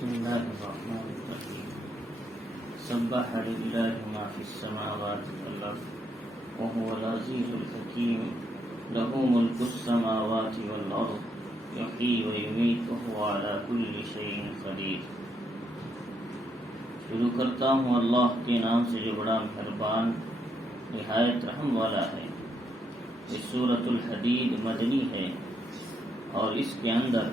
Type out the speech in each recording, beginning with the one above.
بسم الله الرحمن الرحيم سبح لله ما في السماوات والأرض وهو العزيز الحكيم له ملك السماوات والأرض يحيي ويميت وهو على كل شيء قدير. شروع کرتا ہوں اللہ کے نام سے جو بڑا مہربان نہایت رحم والا ہے. یہ سورۃ الحدید مدنی ہے اور اس کے اندر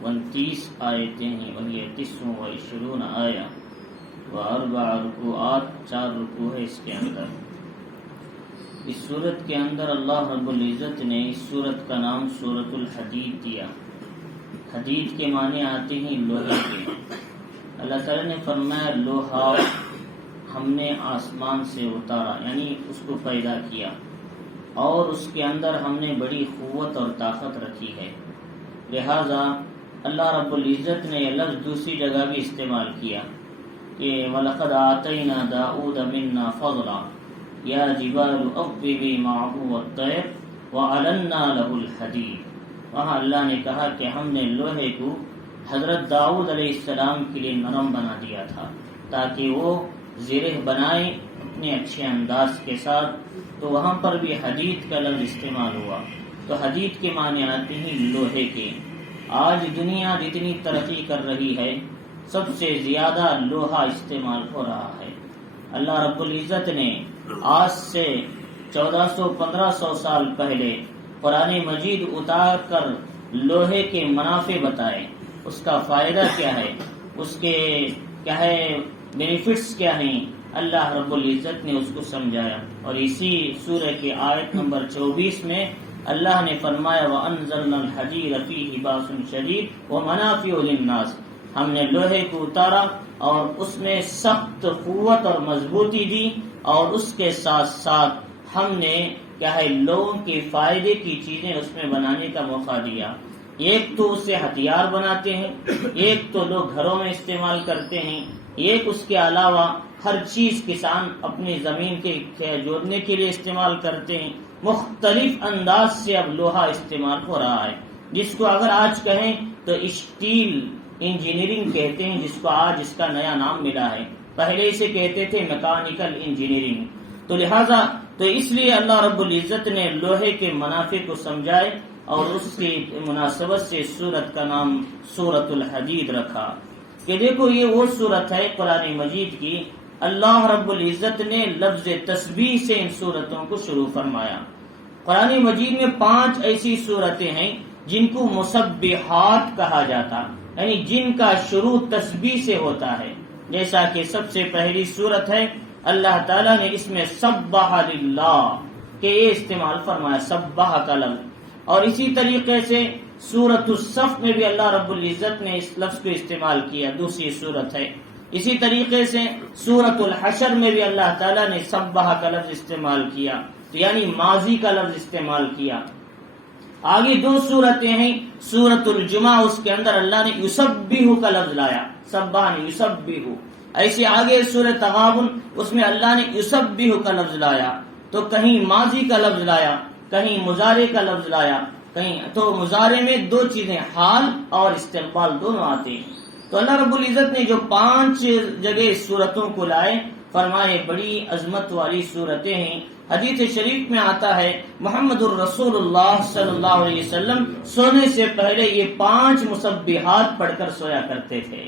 29 آیتیں ہیں، وہی 29 آیا و 4 رکوعات، 4 رکوع ہے اس کے اندر. اس سورت کے اندر اللہ رب العزت نے اس سورت کا نام سورۃ الحدید دیا. حدید کے معنی آتے ہیں لوہے کے. اللہ تعالیٰ نے فرمایا لوہا ہم نے آسمان سے اتارا، یعنی اس کو پیدا کیا، اور اس کے اندر ہم نے بڑی قوت اور طاقت رکھی ہے. لہذا اللہ رب العزت نے یہ لفظ دوسری جگہ بھی استعمال کیا کہ وَلَقَدْ آتَيْنَا دَاؤُودَ مِنَّا فَضْلًا يَا جِبَالُ أَوِّبِي مَعَهُ وَالطَّيْرَ وَأَلَنَّا لَهُ الْحَدِيدَ. وہاں اللہ نے کہا کہ ہم نے لوہے کو حضرت داؤد علیہ السلام کے لیے نرم بنا دیا تھا تاکہ وہ زرہ بنائے اپنے اچھے انداز کے ساتھ. تو وہاں پر بھی حدید کا لفظ استعمال ہوا. تو حدید کے معنی آتے ہیں لوہے کے. آج دنیا جتنی ترقی کر رہی ہے سب سے زیادہ لوہا استعمال ہو رہا ہے. اللہ رب العزت نے آج سے 1400-1500 سال پہلے قرآن مجید اتار کر لوہے کے منافع بتائے، اس کا فائدہ کیا ہے، اس کے کیا ہے بینیفٹس کیا ہیں. اللہ رب العزت نے اس کو سمجھایا. اور اسی سورہ کے آیت نمبر 24 میں اللہ نے فرمایا وَأَنزَلْنَا الْحَدِيدَ فِيهِ بَأْسٌ شَدِيدٌ وَمَنَافِعُ لِلنَّاسِ. ہم نے لوہے کو اتارا اور اس میں سخت قوت اور مضبوطی دی، اور اس کے ساتھ ساتھ ہم نے کیا ہے لوگوں کے فائدے کی چیزیں اس میں بنانے کا موقع دیا. ایک تو اس سے ہتھیار بناتے ہیں، ایک تو لوگ گھروں میں استعمال کرتے ہیں، ایک اس کے علاوہ ہر چیز کسان اپنی زمین کے جوڑنے کے لیے استعمال کرتے ہیں. مختلف انداز سے اب لوہا استعمال ہو رہا ہے، جس کو اگر آج کہیں تو اسٹیل انجینئرنگ کہتے ہیں، جس کو آج اس کا نیا نام ملا ہے. پہلے اسے کہتے تھے میکانیکل انجینئرنگ. تو لہذا تو اس لیے اللہ رب العزت نے لوہے کے منافع کو سمجھائے اور اس کی مناسبت سے سورت کا نام سورۃ الحدید رکھا. کہ دیکھو یہ وہ سورت ہے قرآن مجید کی، اللہ رب العزت نے لفظ تسبیح سے ان سورتوں کو شروع فرمایا. قرآن مجید میں 5 ایسی سورتیں ہیں جن کو مسبحات کہا جاتا، یعنی جن کا شروع تسبیح سے ہوتا ہے. جیسا کہ سب سے پہلی سورت ہے، اللہ تعالیٰ نے اس میں سبح للہ کہ یہ استعمال فرمایا، سبح کا لفظ. اور اسی طریقے سے سورۃ الصف میں بھی اللہ رب العزت نے اس لفظ کو استعمال کیا، دوسری سورت ہے. اسی طریقے سے سورۃ الحشر میں بھی اللہ تعالیٰ نے سبح کا لفظ استعمال کیا، تو یعنی ماضی کا لفظ استعمال کیا. آگے 2 سورتیں ہیں، سورۃ الجمعہ، اس کے اندر اللہ نے یسبح کا لفظ لایا، سبح نے یسبح. ایسے آگے سورۃ تغابن، اس میں اللہ نے یسبح کا لفظ لایا. تو کہیں ماضی کا لفظ لایا، کہیں مضارع کا لفظ لایا، کہیں تو مضارع میں 2 چیزیں حال اور استقبال دونوں آتے ہیں. تو اللہ رب العزت نے جو 5 جگہ اس سورتوں کو لائے، فرمائے بڑی عظمت والی سورتیں ہیں. حدیث شریف میں آتا ہے محمد الرسول اللہ صلی اللہ علیہ وسلم سونے سے پہلے یہ 5 مسبحات پڑھ کر سویا کرتے تھے.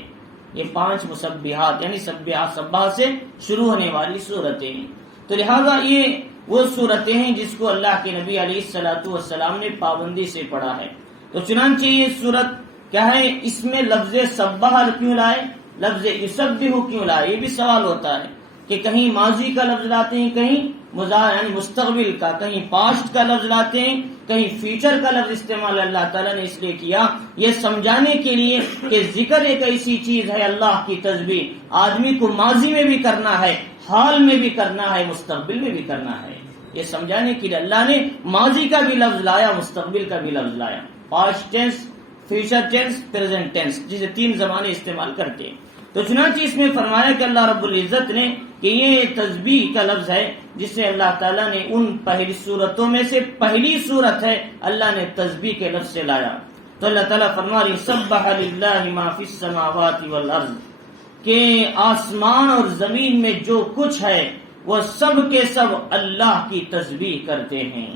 یہ 5 مسبحات یعنی سبح سے شروع ہونے والی سورتیں ہیں. تو لہذا یہ وہ صورتیں ہیں جس کو اللہ کے نبی علیہ الصلوۃ والسلام نے پابندی سے پڑھا ہے. تو چنانچہ یہ صورت کیا ہے، اس میں لفظ سبح کیوں لائے، لفظ یسبح کیوں لائے، یہ بھی سوال ہوتا ہے کہ کہیں ماضی کا لفظ لاتے ہیں، کہیں مضارع یعنی مستقبل کا، کہیں پاسٹ کا لفظ لاتے ہیں، کہیں فیوچر کا لفظ استعمال اللہ تعالیٰ نے اس لیے کیا، یہ سمجھانے کے لیے کہ ذکر ایک ایسی چیز ہے اللہ کی تسبیح آدمی کو ماضی میں بھی کرنا ہے، حال میں بھی کرنا ہے، مستقبل میں بھی کرنا ہے. یہ سمجھانے کے لیے اللہ نے ماضی کا بھی لفظ لایا، مستقبل کا بھی لفظ لایا. Past tense, future tennis, present tense, جسے 3 زمانے استعمال کرتے ہیں. تو چنانچہ اس میں فرمایا کہ اللہ رب العزت نے کہ یہ تسبیح کا لفظ ہے جسے اللہ تعالیٰ نے ان پہلی صورتوں میں سے پہلی صورت ہے اللہ نے تسبیح کے لفظ سے لایا. تو اللہ تعالیٰ فرما رہی سبح للہ ما فی السماوات والارض، کہ آسمان اور زمین میں جو کچھ ہے وہ سب کے سب اللہ کی تسبیح کرتے ہیں،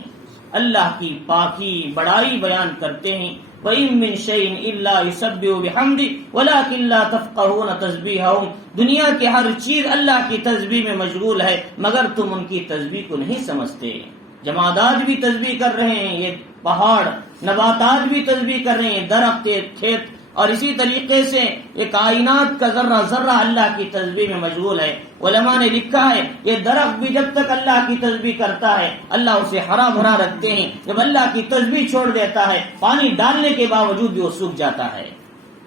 اللہ کی پاکی بڑائی بیان کرتے ہیں۔ وَإِن مِّن شَيْءٍ إِلَّا يُسَبِّحُ بِحَمْدِهِ وَلَٰكِن لَّا تَفْقَهُونَ تَسْبِيحَهُمْ، دنیا کی ہر چیز اللہ کی تسبیح میں مشغول ہے مگر تم ان کی تسبیح کو نہیں سمجھتے۔ جمادات بھی تسبیح کر رہے ہیں، یہ پہاڑ نباتات بھی تسبیح کر رہے ہیں، درخت کھیت، اور اسی طریقے سے یہ کائنات کا ذرہ ذرہ اللہ کی تسبیح میں مشغول ہے۔ علماء نے لکھا ہے یہ درخت بھی جب تک اللہ کی تسبیح کرتا ہے اللہ اسے ہرا بھرا رکھتے ہیں، جب اللہ کی تسبیح چھوڑ دیتا ہے پانی ڈالنے کے باوجود بھی وہ سوکھ جاتا ہے۔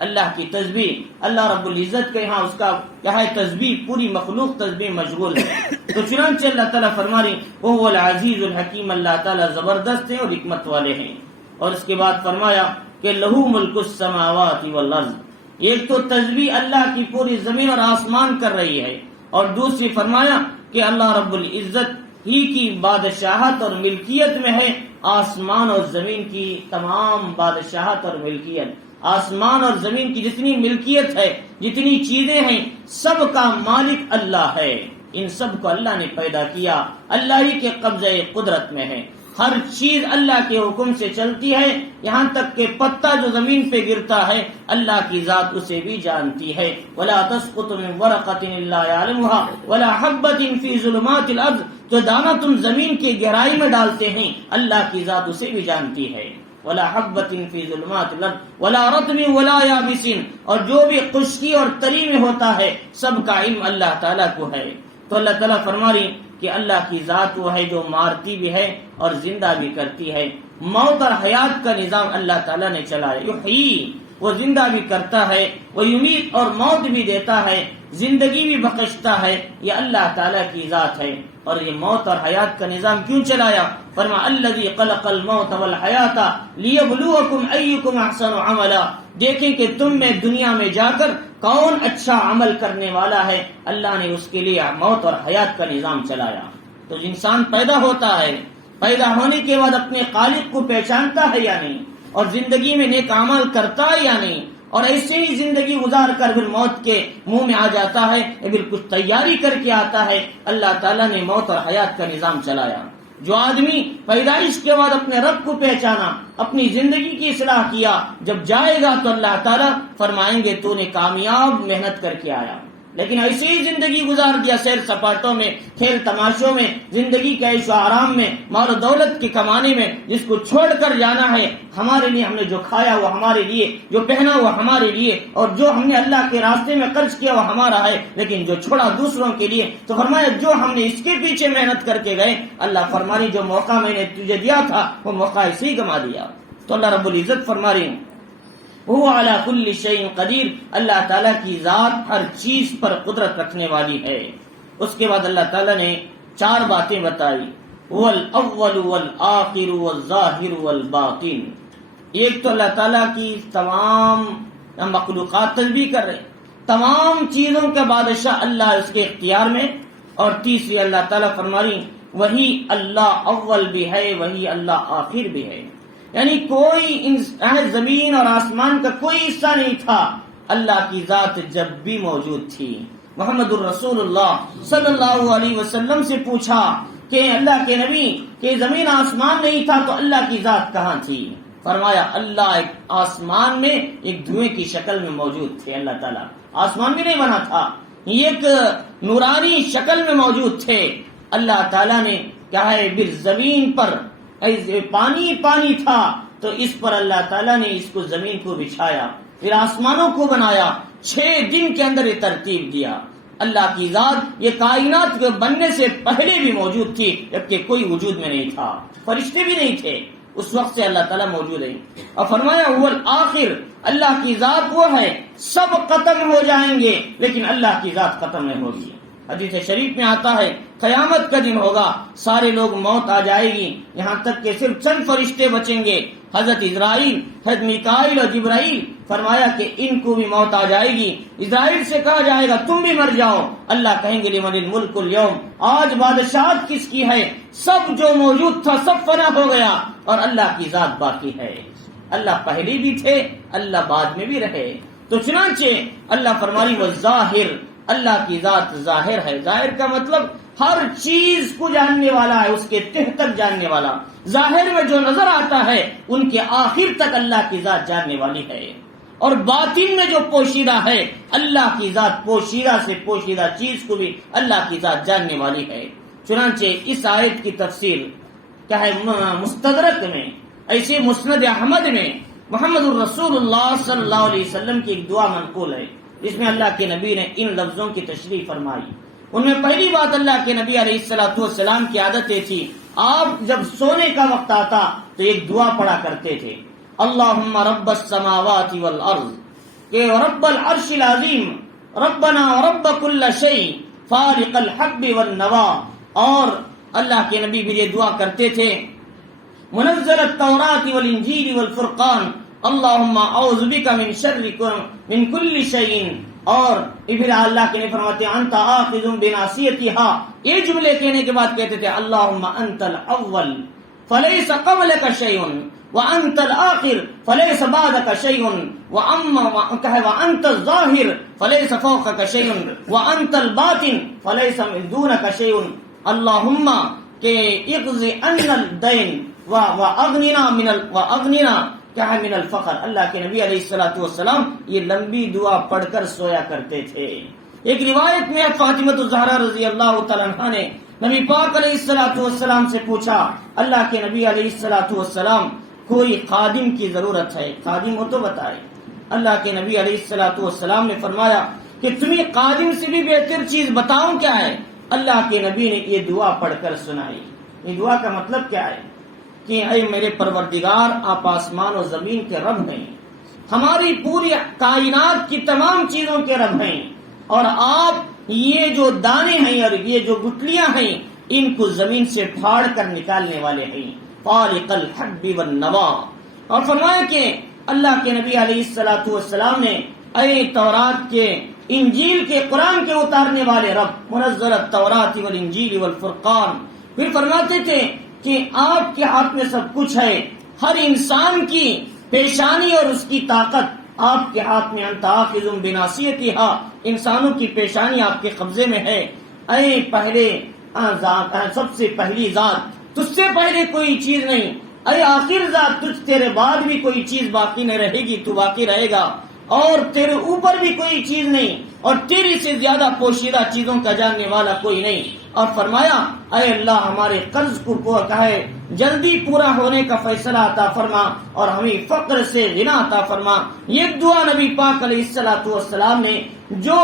اللہ کی تسبیح، اللہ رب العزت کے یہاں اس کا کیا ہے تسبیح، پوری مخلوق تسبیح مشغول ہے۔ تو چنانچہ اللہ تعالیٰ فرما رہی وہ العزیز الحکیم، اللہ تعالیٰ زبردست ہیں اور حکمت والے ہیں۔ اور اس کے بعد فرمایا کہ لہو ملک السماوات والارض، ایک تو تسبیح اللہ کی پوری زمین اور آسمان کر رہی ہے، اور دوسری فرمایا کہ اللہ رب العزت ہی کی بادشاہت اور ملکیت میں ہے آسمان اور زمین کی تمام بادشاہت اور ملکیت۔ آسمان اور زمین کی جتنی ملکیت ہے، جتنی چیزیں ہیں، سب کا مالک اللہ ہے، ان سب کو اللہ نے پیدا کیا، اللہ ہی کے قبضہ قدرت میں ہے۔ ہر چیز اللہ کے حکم سے چلتی ہے، یہاں تک کہ پتا جو زمین پہ گرتا ہے اللہ کی ذات اسے بھی جانتی ہے۔ وَلَا تَسْقُطُ مِن وَرَقَةٍ إِلَّا يَعْلَمُهَا وَلَا حَبَّةٍ فِي ظُلُمَاتِ الْأَرْضِ، جو دانہ تم زمین کی گہرائی میں ڈالتے ہیں اللہ کی ذات اسے بھی جانتی ہے۔ وَلَا حَبَّةٍ فِي ظُلُمَاتِ الْأَرْضِ وَلَا رَطْبٍ وَلَا يَابِسٍ، اور جو بھی خشکی اور تری میں ہوتا ہے سب کا علم اللہ تعالیٰ کو ہے۔ تو اللہ تعالیٰ فرما رہی کہ اللہ کی ذات وہ ہے جو مارتی بھی ہے اور زندہ بھی کرتی ہے۔ موت اور حیات کا نظام اللہ تعالیٰ نے چلایا، یحیی، وہ زندہ بھی کرتا ہے، وہ یمیت، اور موت بھی دیتا ہے، زندگی بھی بخشتا ہے، یہ اللہ تعالیٰ کی ذات ہے۔ اور یہ موت اور حیات کا نظام کیوں چلایا؟ فرما الذی خلق الموت والحیات لیبلوکم ایکم احسن عملا، دیکھیں کہ تم میں دنیا میں جا کر کون اچھا عمل کرنے والا ہے، اللہ نے اس کے لیے موت اور حیات کا نظام چلایا۔ تو انسان پیدا ہوتا ہے، پیدا ہونے کے بعد اپنے خالق کو پہچانتا ہے یا نہیں، اور زندگی میں نیک اعمال کرتا ہے یا نہیں، اور ایسے ہی زندگی گزار کر پھر موت کے منہ میں آ جاتا ہے یا پھر کچھ تیاری کر کے آتا ہے۔ اللہ تعالیٰ نے موت اور حیات کا نظام چلایا۔ جو آدمی پیدائش کے بعد اپنے رب کو پہچانا، اپنی زندگی کی اصلاح کیا، جب جائے گا تو اللہ تعالیٰ فرمائیں گے تو نے کامیاب محنت کر کے آیا۔ لیکن ایسی ہی زندگی گزار دیا سیر سپاٹوں میں، کھیل تماشوں میں، زندگی کے عیش و آرام میں، مال و دولت کے کمانے میں، جس کو چھوڑ کر جانا ہے، ہمارے لیے ہم نے جو کھایا وہ ہمارے لیے، جو پہنا وہ ہمارے لیے، اور جو ہم نے اللہ کے راستے میں خرچ کیا وہ ہمارا ہے، لیکن جو چھوڑا دوسروں کے لیے۔ تو فرمایا جو ہم نے اس کے پیچھے محنت کر کے گئے، اللہ فرمانی جو موقع میں نے تجھے دیا تھا وہ موقع ایسے ہی گما دیا۔ تو اللہ رب العزت فرما رہی ہیں وہ علی کل شیء قدیر، اللہ تعالیٰ کی ذات ہر چیز پر قدرت رکھنے والی ہے۔ اس کے بعد اللہ تعالیٰ نے 4 باتیں بتائی، هو الاول والآخر والظاہر والباطن۔ ایک تو اللہ تعالیٰ کی تمام مخلوقات تسبیح کر رہے، تمام چیزوں کا بادشاہ اللہ اس کے اختیار میں۔ اور تیسری اللہ تعالیٰ فرما رہی وہی اللہ اول بھی ہے، وہی اللہ آخر بھی ہے، یعنی کوئی زمین اور آسمان کا کوئی حصہ نہیں تھا، اللہ کی ذات جب بھی موجود تھی۔ محمد الرسول اللہ صلی اللہ علیہ وسلم سے پوچھا کہ اللہ کے نبی کہ زمین آسمان نہیں تھا تو اللہ کی ذات کہاں تھی؟ فرمایا اللہ ایک آسمان میں ایک دھوئیں کی شکل میں موجود تھے، اللہ تعالیٰ آسمان بھی نہیں بنا تھا، ایک نورانی شکل میں موجود تھے۔ اللہ تعالیٰ نے کیا ہے پھر زمین پر پانی تھا تو اس پر اللہ تعالیٰ نے اس کو زمین کو بچھایا، پھر آسمانوں کو بنایا، 6 دن کے اندر یہ ترتیب دیا۔ اللہ کی ذات یہ کائنات کے بننے سے پہلے بھی موجود تھی جبکہ کوئی وجود میں نہیں تھا، فرشتے بھی نہیں تھے، اس وقت سے اللہ تعالیٰ موجود ہے۔ اور فرمایا هو الآخر، اللہ کی ذات وہ ہے سب ختم ہو جائیں گے لیکن اللہ کی ذات ختم نہیں ہوگی۔ حدیث شریف میں آتا ہے قیامت کا دن ہوگا، سارے لوگ موت آ جائے گی، یہاں تک کہ صرف چند فرشتے بچیں گے، حضرت اسرائیل، حضرت میکائیل اور جبرائیل۔ فرمایا کہ ان کو بھی موت آ جائے گی، اسرائیل سے کہا جائے گا تم بھی مر جاؤ، اللہ کہیں گے لمن الملک اليوم، آج بادشاہت کس کی ہے؟ سب جو موجود تھا سب فنا ہو گیا اور اللہ کی ذات باقی ہے۔ اللہ پہلے بھی تھے، اللہ بعد میں بھی رہے. تو چنانچہ اللہ فرمائی وہ ظاہر، اللہ کی ذات ظاہر ہے. ظاہر کا مطلب ہر چیز کو جاننے والا ہے، اس کے تہ تک جاننے والا. ظاہر میں جو نظر آتا ہے ان کے آخر تک اللہ کی ذات جاننے والی ہے، اور باطن میں جو پوشیدہ ہے اللہ کی ذات پوشیدہ سے پوشیدہ چیز کو بھی اللہ کی ذات جاننے والی ہے. چنانچہ اس آیت کی تفسیر کیا ہے، مستدرک میں ایسے مسند احمد میں محمد الرسول اللہ صلی اللہ علیہ وسلم کی ایک دعا منقول ہے جس میں اللہ کے نبی نے ان لفظوں کی تشریح فرمائی. ان میں پہلی بات اللہ کے نبی علیہ الصلوۃ والسلام کی عادت یہ تھی، آپ جب سونے کا وقت آتا تو ایک دعا پڑھا کرتے تھے، اللہم رب السماوات والارض، کہ رب العرش العظیم، ربنا رب کل شیء فالق الحب والنوا. اور اللہ کے نبی بھی یہ دعا کرتے تھے، منزل التوراۃ والانجیل والفرقان، اللہم اعوذ بک من کل شیء. اور پھر اللہ کے نبی فرماتے ہیں انت آخذ بناصیتها. یہ جملے کہنے کے بعد کہتے تھے اللہم انت الاول فلیس قبلک شیء وانت الآخر فلیس بعدک شیء وانت الظاہر فلیس فوقک شیء وانت الباطن فلیس من دونک شیء. اللہم کہ اقض عنا الدین واغننا من الفقر. اللہ کے نبی علیہ الصلوۃ والسلام یہ لمبی دعا پڑھ کر سویا کرتے تھے. ایک روایت میں فاطمہ الزہرا رضی اللہ تعالی عنہا نے نبی پاک علیہ الصلوۃ والسلام سے پوچھا، اللہ کے نبی علیہ الصلوۃ والسلام کوئی خادم کی ضرورت ہے، خادم ہو تو بتائے. اللہ کے نبی علیہ الصلوۃ والسلام نے فرمایا کہ تمہیں خادم سے بھی بہتر چیز بتاؤں کیا ہے. اللہ کے نبی نے یہ دعا پڑھ کر سنائی. یہ دعا کا مطلب کیا ہے کہ اے میرے پروردگار، آپ آسمان و زمین کے رب ہیں، ہماری پوری کائنات کی تمام چیزوں کے رب ہیں، اور آپ یہ جو دانے ہیں اور یہ جو گٹلیاں ہیں ان کو زمین سے پھاڑ کر نکالنے والے ہیں، فالق الحب والنوا. اور فرمایا کہ اللہ کے نبی علیہ الصلوۃ والسلام نے اے تورات کے، انجیل کے، قرآن کے اتارنے والے رب، منزل التوراۃ والانجیل والفرقان. پھر فرماتے تھے کہ آپ کے ہاتھ میں سب کچھ ہے، ہر انسان کی پیشانی اور اس کی طاقت آپ کے ہاتھ میں، انت آخذ بناصیتها، انسانوں کی پیشانی آپ کے قبضے میں ہے. اے پہلے ذات، سب سے پہلی ذات، تجھ سے پہلے کوئی چیز نہیں. اے آخر ذات، تجھ تیرے بعد بھی کوئی چیز باقی نہیں رہے گی، تو باقی رہے گا، اور تیرے اوپر بھی کوئی چیز نہیں، اور تیری سے زیادہ پوشیدہ چیزوں کا جاننے والا کوئی نہیں. اور فرمایا اے اللہ، ہمارے قرض کو کہے جلدی پورا ہونے کا فیصلہ عطا فرما، اور ہمیں فقر سے غنا عطا فرما. یہ دعا نبی پاک علیہ الصلوۃ والسلام نے جو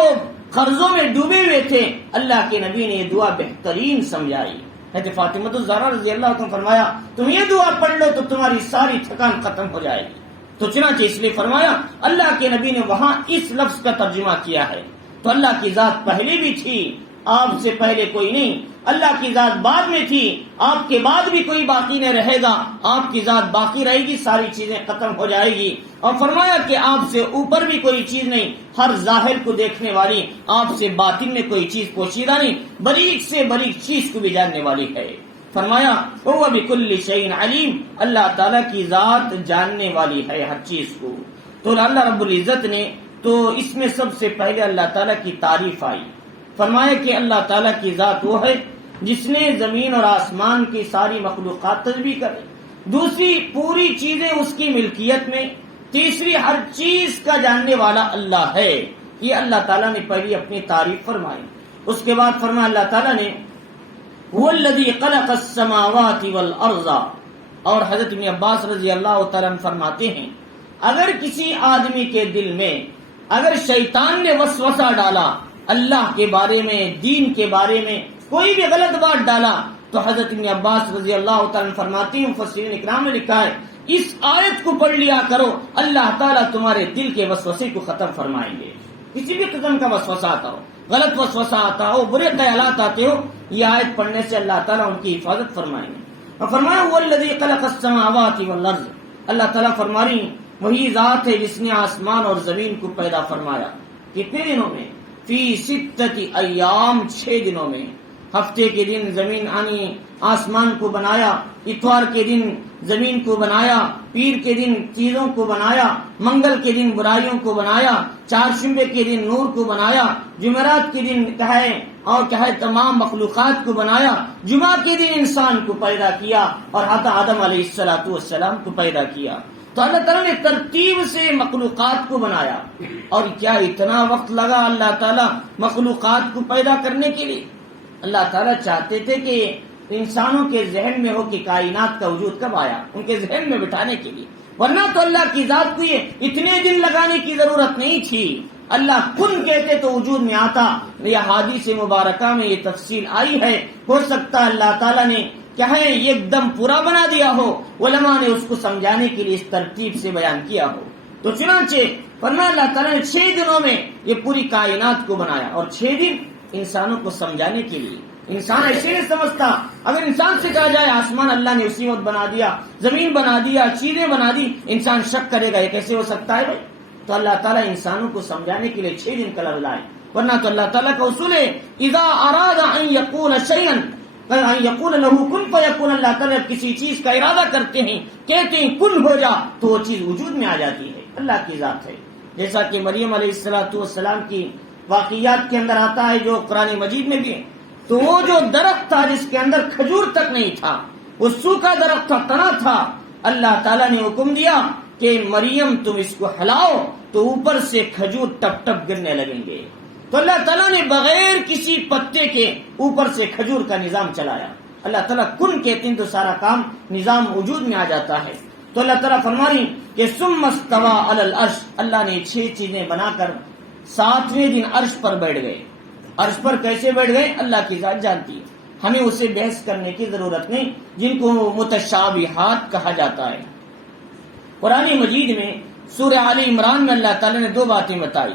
قرضوں میں ڈوبے ہوئے تھے، اللہ کے نبی نے یہ دعا بہترین سمجھائی. حضرت فاطمہ الزہرا رضی اللہ عنہ فرمایا تم یہ دعا پڑھ لو تو تمہاری ساری تھکان ختم ہو جائے گی. تو چنانچہ اس لیے فرمایا اللہ کے نبی نے وہاں اس لفظ کا ترجمہ کیا ہے. تو اللہ کی ذات پہلے بھی تھی، آپ سے پہلے کوئی نہیں. اللہ کی ذات بعد میں تھی، آپ کے بعد بھی کوئی باقی نہیں رہے گا. آپ کی ذات باقی رہے گی، ساری چیزیں ختم ہو جائے گی. اور فرمایا کہ آپ سے اوپر بھی کوئی چیز نہیں، ہر ظاہر کو دیکھنے والی، آپ سے باطن میں کوئی چیز پوشیدہ نہیں، باریک سے باریک چیز کو بھی جاننے والی ہے. فرمایا وہ بکل شیء علیم، اللہ تعالیٰ کی ذات جاننے والی ہے ہر چیز کو. تو اللہ رب العزت نے تو اس میں سب سے پہلے اللہ تعالیٰ کی تعریف آئی. فرمایا کہ اللہ تعالیٰ کی ذات وہ ہے جس نے زمین اور آسمان کی ساری مخلوقات تسبیح کرے. دوسری پوری چیزیں اس کی ملکیت میں. تیسری ہر چیز کا جاننے والا اللہ ہے. یہ اللہ تعالیٰ نے پہلی اپنی تعریف فرمائی. اس کے بعد فرمایا اللہ تعالیٰ نے هو الذی خلق السماوات والارض. اور حضرت ابن عباس رضی اللہ تعالیٰ عنہ فرماتے ہیں اگر کسی آدمی کے دل میں اگر شیطان نے وسوسہ ڈالا اللہ کے بارے میں، دین کے بارے میں کوئی بھی غلط بات ڈالا، تو حضرت ابن عباس رضی اللہ تعالیٰ عنہ فرماتے ہیں، مفسرین اکرام نے لکھا ہے اس آیت کو پڑھ لیا کرو، اللہ تعالیٰ تمہارے دل کے وسوسے کو ختم فرمائیں گے. کسی بھی قسم کا وسوسہ آتا ہو، غلط وسوسہ آتا ہو، برے خیالات آتے ہو، یہ آیت پڑھنے سے اللہ تعالیٰ ان کی حفاظت فرمائیں گے. اور فرمایا هو الذی خلق السماوات والارض. اللہ تعالیٰ فرما رہی وہی ذات ہے جس نے آسمان اور زمین کو پیدا فرمایا. کتنے دنوں میں؟ فی ستۃ ایام، 6 دنوں میں. ہفتے کے دن زمین آسمان کو بنایا، اتوار کے دن زمین کو بنایا، پیر کے دن چیزوں کو بنایا، منگل کے دن برائیوں کو بنایا، چہارشنبے کے دن نور کو بنایا، جمعرات کے دن تمام مخلوقات کو بنایا، جمعہ کے دن انسان کو پیدا کیا اور آدم علیہ السلام کو پیدا کیا۔ تو اللہ تعالیٰ نے ترتیب سے مخلوقات کو بنایا، اور کیا اتنا وقت لگا اللہ تعالیٰ مخلوقات کو پیدا کرنے کے لیے؟ اللہ تعالیٰ چاہتے تھے کہ انسانوں کے ذہن میں ہو کہ کائنات کا وجود کب آیا، ان کے ذہن میں بٹھانے کے لیے، ورنہ تو اللہ کی ذات کو یہ اتنے دن لگانے کی ضرورت نہیں تھی۔ اللہ کن کہتے تو وجود میں آتا۔ یہ حدیث مبارکہ میں یہ تفصیل آئی ہے، ہو سکتا اللہ تعالیٰ نے کیا ہے ایک دم پورا بنا دیا ہو، علماء نے اس کو سمجھانے کے لیے اس ترتیب سے بیان کیا ہو۔ تو چنانچہ فرمایا اللہ تعالیٰ نے 6 دنوں میں یہ پوری کائنات کو بنایا، اور 6 دن انسانوں کو سمجھانے کے لیے۔ انسان ایسے نہیں سمجھتا، اگر انسان سے کہا جائے آسمان اللہ نے اسی وقت بنا دیا، زمین بنا دیا، چیزیں بنا دی، انسان شک کرے گا یہ کیسے ہو سکتا ہے بھائی؟ تو اللہ تعالیٰ انسانوں کو سمجھانے کے لیے 6 دن کا لفظ لائے، ورنہ تو اللہ تعالیٰ کا اصول ہے اذا اراد ان یقول شیئا ان یقول له کن فیکون۔ اللہ تعالیٰ کسی چیز کا ارادہ کرتے ہیں، کہتے ہیں کن ہو جا، تو وہ چیز وجود میں آ جاتی ہے۔ اللہ کی ذات ہے، جیسا کہ مریم علیہ السلام کی واقعات کے اندر آتا ہے، جو قرآن مجید میں بھی ہے۔ تو وہ جو درخت تھا جس کے اندر کھجور تک نہیں تھا، وہ سوکھا درخت تھا، تنا تھا، اللہ تعالیٰ نے حکم دیا کہ مریم تم اس کو ہلاؤ، تو اوپر سے کھجور ٹپ ٹپ گرنے لگیں گے۔ تو اللہ تعالیٰ نے بغیر کسی پتے کے اوپر سے کھجور کا نظام چلایا۔ اللہ تعالیٰ کن کہتے ہیں تو سارا کام نظام وجود میں آ جاتا ہے۔ تو اللہ تعالیٰ فرمانی کہ ثم استوى علی العرش، اللہ نے 6 چیزیں بنا کر 7ویں دن عرش پر بیٹھ گئے۔ عرش پر کیسے بیٹھ گئے اللہ کی ذات جانتی ہے، ہمیں اسے بحث کرنے کی ضرورت نہیں، جن کو متشابہات کہا جاتا ہے۔ قرآن مجید میں سورہ آل عمران میں اللہ تعالیٰ نے 2 باتیں بتائی،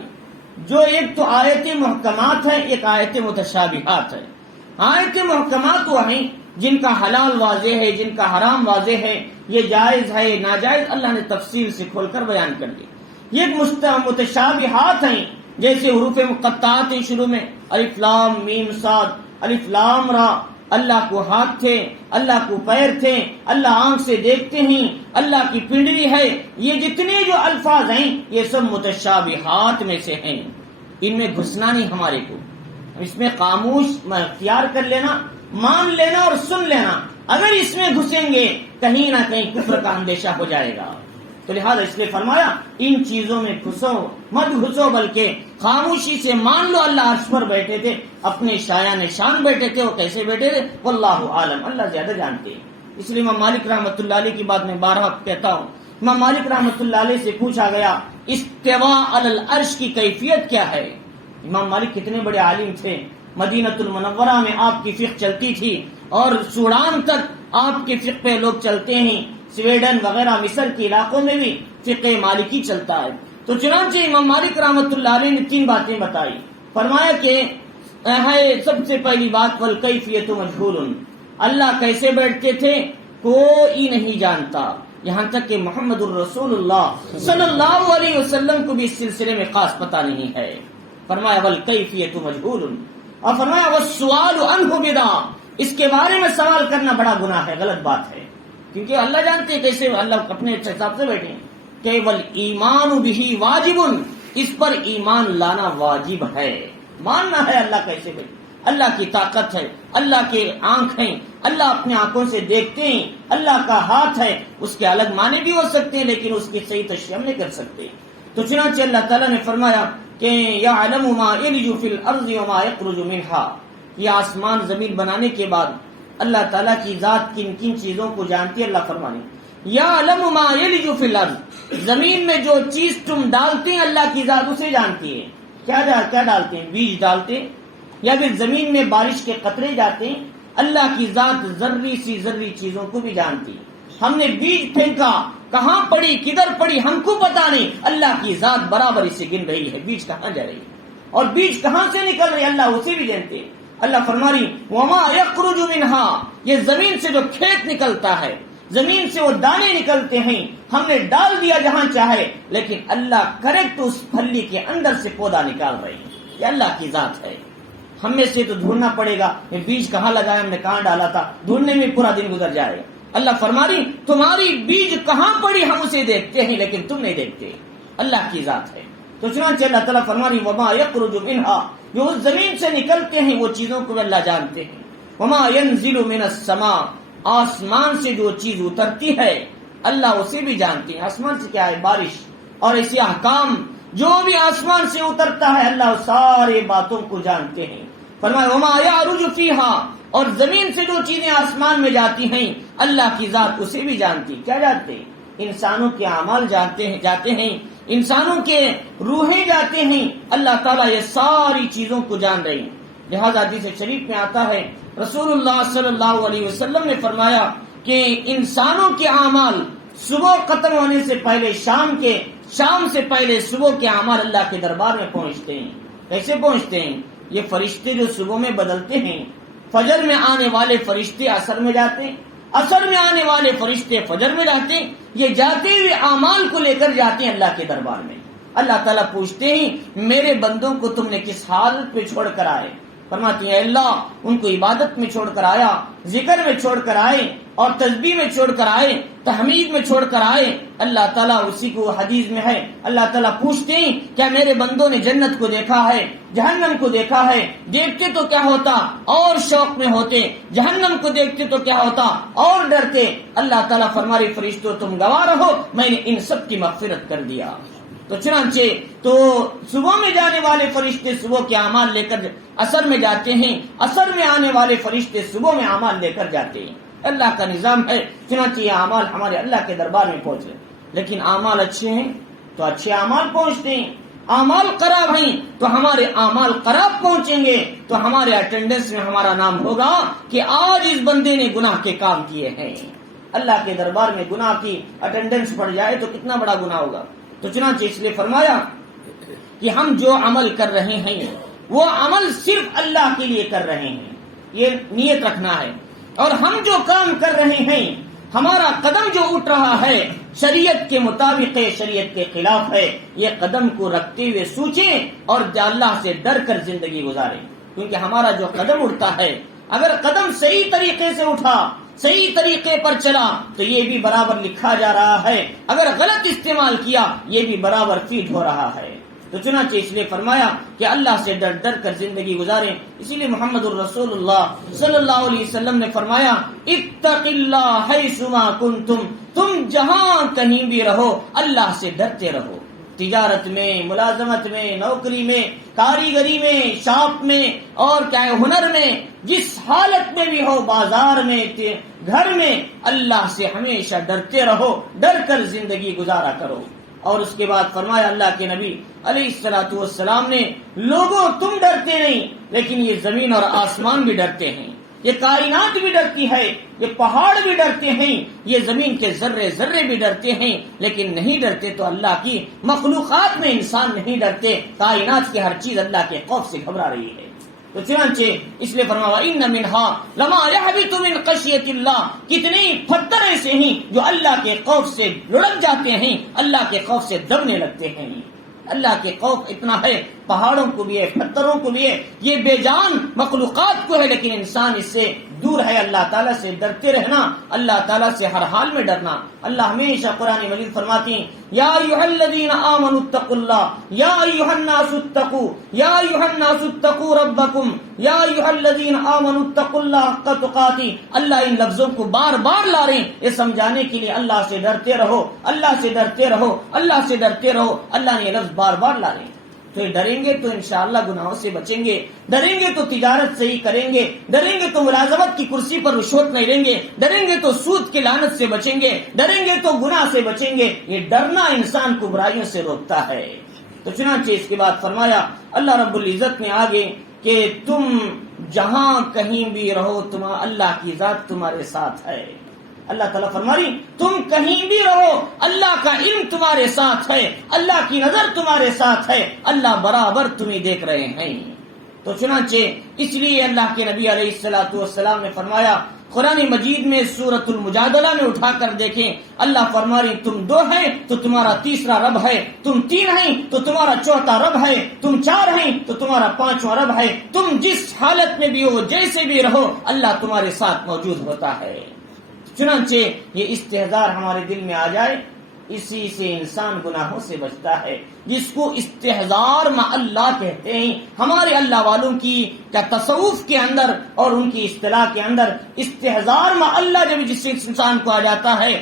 جو ایک تو آیت محکمات ہے، ایک آیت متشابہات ہے۔ آیت محکمات وہ ہیں جن کا حلال واضح ہے، جن کا حرام واضح ہے، یہ جائز ہے ناجائز اللہ نے تفصیل سے کھول کر بیان کر دیا۔ یہ متشابہات ہیں، جیسے حروف مقطعات ہیں، شروع میں الف لام میم صاد، الف لام را، اللہ کو ہاتھ تھے، اللہ کو پیر تھے، اللہ آنکھ سے دیکھتے ہیں، اللہ کی پنڈلی ہے، یہ جتنے جو الفاظ ہیں یہ سب متشابہات میں سے ہیں۔ ان میں گھسنا نہیں ہمارے کو، اس میں خاموش اختیار کر لینا، مان لینا اور سن لینا۔ اگر اس میں گھسیں گے کہیں نہ کہیں کفر کا اندیشہ ہو جائے گا۔ تو لہٰذا اس لیے فرمایا ان چیزوں میں مت گھسو، بلکہ خاموشی سے مان لو اللہ عرش پر بیٹھے تھے، اپنے شایان شان بیٹھے تھے، وہ کیسے بیٹھے تھے واللہ عالم، اللہ زیادہ جانتے ہیں۔ اس لیے امام مالک رحمۃ اللہ علیہ کی بات میں بارہا کہتا ہوں، امام مالک رحمۃ اللہ علیہ سے پوچھا گیا استواء علی العرش کی کیفیت کیا ہے۔ امام مالک کتنے بڑے عالم تھے، مدینۃ المنورہ میں آپ کی فقہ چلتی تھی، اور سوڈان تک آپ کے فقہ پہ لوگ چلتے ہیں، سویڈن وغیرہ مصر کے علاقوں میں بھی فقہ مالکی چلتا ہے۔ تو چنانچہ امام مالک رحمۃ اللہ علیہ نے 3 باتیں بتائی، فرمایا کہ سب سے پہلی بات والکیفیت مجہول، اللہ کیسے بیٹھتے تھے کوئی نہیں جانتا، یہاں تک کہ محمد الرسول اللہ صلی اللہ علیہ وسلم کو بھی اس سلسلے میں خاص پتہ نہیں ہے۔ فرمایا والکیفیت مجہول، اور فرمایا والسؤال عنہ بدعہ، اس کے بارے میں سوال کرنا بڑا گناہ ہے، غلط بات ہے، کیونکہ اللہ جانتے ہیں کیسے اللہ اپنے حساب سے بیٹھے ہیں۔ کیول ایمان بہ واجب، اس پر ایمان لانا واجب ہے، ماننا ہے اللہ کیسے بیٹھے، اللہ کی طاقت ہے، اللہ کے آنکھ ہیں، اللہ اپنے آنکھوں سے دیکھتے ہیں، اللہ کا ہاتھ ہے، اس کے الگ معنی بھی ہو سکتے ہیں لیکن اس کی صحیح تشریح ہم نہیں کر سکتے۔ تو چنانچہ اللہ تعالیٰ نے فرمایا کہ یعلم ما یلج فی الارض وما یخرج منہا، یہ آسمان زمین بنانے کے بعد اللہ تعالیٰ کی ذات کن کن چیزوں کو جانتی ہے۔ اللہ فرمانے یعلم ما یلج فی الارض، زمین میں جو چیز تم ڈالتے ہیں اللہ کی ذات اسے جانتی ہے۔ کیا ڈالتے ہیں؟ بیج ڈالتے ہیں، یا پھر زمین میں بارش کے قطرے جاتے ہیں، اللہ کی ذات ذری سی ذری چیزوں کو بھی جانتی ہے۔ ہم نے بیج پھینکا، کہاں پڑی کدھر پڑی ہم کو پتا نہیں، اللہ کی ذات برابر اسے گن رہی ہے بیج کہاں جا رہی ہے اور بیج کہاں سے نکل رہی ہے اللہ اسے بھی جانتے ہیں۔ اللہ فرما رہی وما یخرج منہا، یہ زمین سے جو کھیت نکلتا ہے، زمین سے وہ دانے نکلتے ہیں، ہم نے ڈال دیا جہاں چاہے، لیکن اللہ کریکٹ اس پھلی کے اندر سے پودا نکال رہے ہیں، یہ اللہ کی ذات ہے۔ ہم میں سے تو ڈھونڈنا پڑے گا یہ بیج کہاں لگایا، ہم نے کہاں ڈالا تھا، ڈھونڈنے میں پورا دن گزر جائے گا۔ اللہ فرما رہی تمہاری بیج کہاں پڑی ہم اسے دیکھتے ہیں لیکن تم نہیں دیکھتے، اللہ کی ذات ہے۔ تو چنانچہ اللہ تعالیٰ فرما رہی وما یخرج منہا، جو اس زمین سے نکلتے ہیں وہ چیزوں کو اللہ جانتے ہیں، وما ینزل من السماء، آسمان سے جو چیز اترتی ہے اللہ اسے بھی جانتے ہیں۔ آسمان سے کیا ہے؟ بارش اور ایسے احکام جو بھی آسمان سے اترتا ہے اللہ سارے باتوں کو جانتے ہیں۔ فرمایا وما یعرج فیہا، اور زمین سے جو چیزیں آسمان میں جاتی ہیں اللہ کی ذات اسے بھی جانتی۔ کیا جانتے ہیں؟ انسانوں کے اعمال جاتے ہیں، انسانوں کے روحیں جاتے ہیں، اللہ تعالیٰ یہ ساری چیزوں کو جان رہے ہیں۔ لہذا حدیث شریف میں آتا ہے رسول اللہ صلی اللہ علیہ وسلم نے فرمایا کہ انسانوں کے اعمال صبح ختم ہونے سے پہلے شام سے پہلے صبح کے اعمال اللہ کے دربار میں پہنچتے ہیں۔ کیسے پہنچتے ہیں؟ یہ فرشتے جو صبح میں بدلتے ہیں، فجر میں آنے والے فرشتے عصر میں جاتے ہیں، عصر میں آنے والے فرشتے فجر میں جاتے ہیں، یہ جاتے ہوئے اعمال کو لے کر جاتے ہیں اللہ کے دربار میں۔ اللہ تعالیٰ پوچھتے ہیں میرے بندوں کو تم نے کس حالت پہ چھوڑ کر آئے؟ فرماتے ہیں اللہ ان کو عبادت میں چھوڑ کر آیا، ذکر میں چھوڑ کر آئے، اور تسبیح میں چھوڑ کر آئے، تحمید میں چھوڑ کر آئے۔ اللہ تعالیٰ اسی کو حدیث میں ہے، اللہ تعالیٰ پوچھتے ہیں کیا میرے بندوں نے جنت کو دیکھا ہے، جہنم کو دیکھا ہے؟ دیکھتے تو کیا ہوتا اور شوق میں ہوتے، جہنم کو دیکھتے تو کیا ہوتا اور ڈرتے۔ اللہ تعالیٰ فرمارے فرشتوں تم گواہ رہو میں نے ان سب کی مغفرت کر دیا۔ تو چنانچہ تو صبح میں جانے والے فرشتے صبح کے اعمال لے کر عصر میں جاتے ہیں، عصر میں آنے والے فرشتے صبح میں اعمال لے کر جاتے ہیں۔ اللہ کا نظام ہے، چنانچہ یہ اعمال ہمارے اللہ کے دربار میں پہنچے۔ لیکن اعمال اچھے ہیں تو اچھے اعمال پہنچتے ہیں، اعمال خراب ہیں تو ہمارے اعمال خراب پہنچیں گے، تو ہمارے اٹینڈنس میں ہمارا نام ہوگا کہ آج اس بندے نے گناہ کے کام کیے ہیں۔ اللہ کے دربار میں گناہ کی اٹینڈنس پڑ جائے تو کتنا بڑا گناہ ہوگا۔ تو چنانچہ اس لیے فرمایا کہ ہم جو عمل کر رہے ہیں وہ عمل صرف اللہ کے لیے کر رہے ہیں، یہ نیت رکھنا ہے۔ اور ہم جو کام کر رہے ہیں، ہمارا قدم جو اٹھ رہا ہے شریعت کے مطابق ہے، شریعت کے خلاف ہے، یہ قدم کو رکھتے ہوئے سوچیں اور اللہ سے ڈر کر زندگی گزاریں۔ کیونکہ ہمارا جو قدم اٹھتا ہے اگر قدم صحیح طریقے سے اٹھا، صحیح طریقے پر چلا تو یہ بھی برابر لکھا جا رہا ہے، اگر غلط استعمال کیا یہ بھی برابر فیڈ ہو رہا ہے۔ تو چنانچہ اس لیے فرمایا کہ اللہ سے ڈر ڈر کر زندگی گزاریں۔ اسی لیے محمد الرسول اللہ صلی اللہ علیہ وسلم نے فرمایا اتق اللہ حیثما کنتم، تم جہاں کہیں بھی رہو اللہ سے ڈرتے رہو۔ تجارت میں، ملازمت میں، نوکری میں، کاریگری میں، شاپ میں، اور کیا ہے ہنر میں، جس حالت میں بھی ہو، بازار میں، گھر میں، اللہ سے ہمیشہ ڈرتے رہو، ڈر کر زندگی گزارا کرو۔ اور اس کے بعد فرمایا اللہ کے نبی علیہ الصلوۃ والسلام نے لوگوں تم ڈرتے نہیں لیکن یہ زمین اور آسمان بھی ڈرتے ہیں، یہ کائنات بھی ڈرتی ہے، یہ پہاڑ بھی ڈرتے ہیں، یہ زمین کے ذرے ذرے بھی ڈرتے ہیں، لیکن نہیں ڈرتے تو اللہ کی مخلوقات میں انسان نہیں ڈرتے، کائنات کی ہر چیز اللہ کے خوف سے گھبرا رہی ہے۔ تو چنانچہ اس لیے فرمایا ان منہا لما یحبط من خشیۃ اللہ، کتنے پتھر ایسے ہیں جو اللہ کے خوف سے لڑک جاتے ہیں، اللہ کے خوف سے دبنے لگتے ہیں۔ اللہ کے خوف اتنا ہے، پہاڑوں کو بھی ہے، پتھروں کو بھی ہے، یہ بے جان مخلوقات کو ہے، لیکن انسان اس سے دور ہے۔ اللہ تعالیٰ سے ڈرتے رہنا، اللہ تعالیٰ سے ہر حال میں ڈرنا۔ اللہ ہمیشہ قرآن مجید فرماتی ہیں یا ایھا الذین آمنوا اتقوا اللہ، یا ایھا الناس اتقوا، یا ایھا الناس اتقوا ربکم، یا ایھا الذین آمنوا اتقوا اللہ حق تقاته۔ اللہ ان لفظوں کو بار بار لا رہے ہیں یہ سمجھانے کے لیے اللہ سے ڈرتے رہو، اللہ سے ڈرتے رہو، اللہ سے ڈرتے رہو۔ اللہ نے یہ لفظ بار بار لا رہے ہیں۔ تو ڈریں گے تو انشاءاللہ گناہوں سے بچیں گے، ڈریں گے تو تجارت صحیح کریں گے، ڈریں گے تو ملازمت کی کرسی پر رشوت نہیں لیں گے، ڈریں گے تو سود کی لعنت سے بچیں گے، ڈریں گے تو گناہ سے بچیں گے۔ یہ ڈرنا انسان کو برائیوں سے روکتا ہے۔ تو چنانچہ اس کے بعد فرمایا اللہ رب العزت نے آگے کہ تم جہاں کہیں بھی رہو اللہ کی ذات تمہارے ساتھ ہے۔ اللہ تعالیٰ فرماری تم کہیں بھی رہو اللہ کا علم تمہارے ساتھ ہے، اللہ کی نظر تمہارے ساتھ ہے، اللہ برابر تمہیں دیکھ رہے ہیں۔ تو چنانچہ اس لیے اللہ کے نبی علیہ الصلوۃ والسلام نے فرمایا قرآن مجید میں سورۃ المجادلہ میں اٹھا کر دیکھیں، اللہ فرما رہی تم 2 ہیں تو تمہارا تیسرا رب ہے، تم 3 ہیں تو تمہارا چوتھا رب ہے، تم 4 ہیں تو تمہارا 5واں رب ہے، تم جس حالت میں بھی ہو، جیسے بھی رہو، اللہ تمہارے ساتھ موجود ہوتا ہے۔ چنانچہ یہ استحضار ہمارے دل میں آ جائے، اسی سے انسان گناہوں سے بچتا ہے، جس کو استحضار مع اللہ کہتے ہیں۔ ہمارے اللہ والوں کی کیا تصوف کے اندر اور ان کی اصطلاح کے اندر استحضار مع اللہ جب جس انسان کو آ جاتا ہے،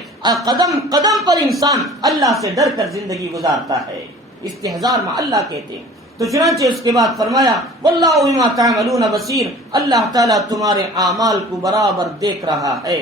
قدم قدم پر انسان اللہ سے ڈر کر زندگی گزارتا ہے، استحضار مع اللہ کہتے ہیں۔ تو چنانچہ اس کے بعد فرمایا واللہ بما تعملون بصیر، اللہ تعالیٰ تمہارے اعمال کو برابر دیکھ رہا ہے۔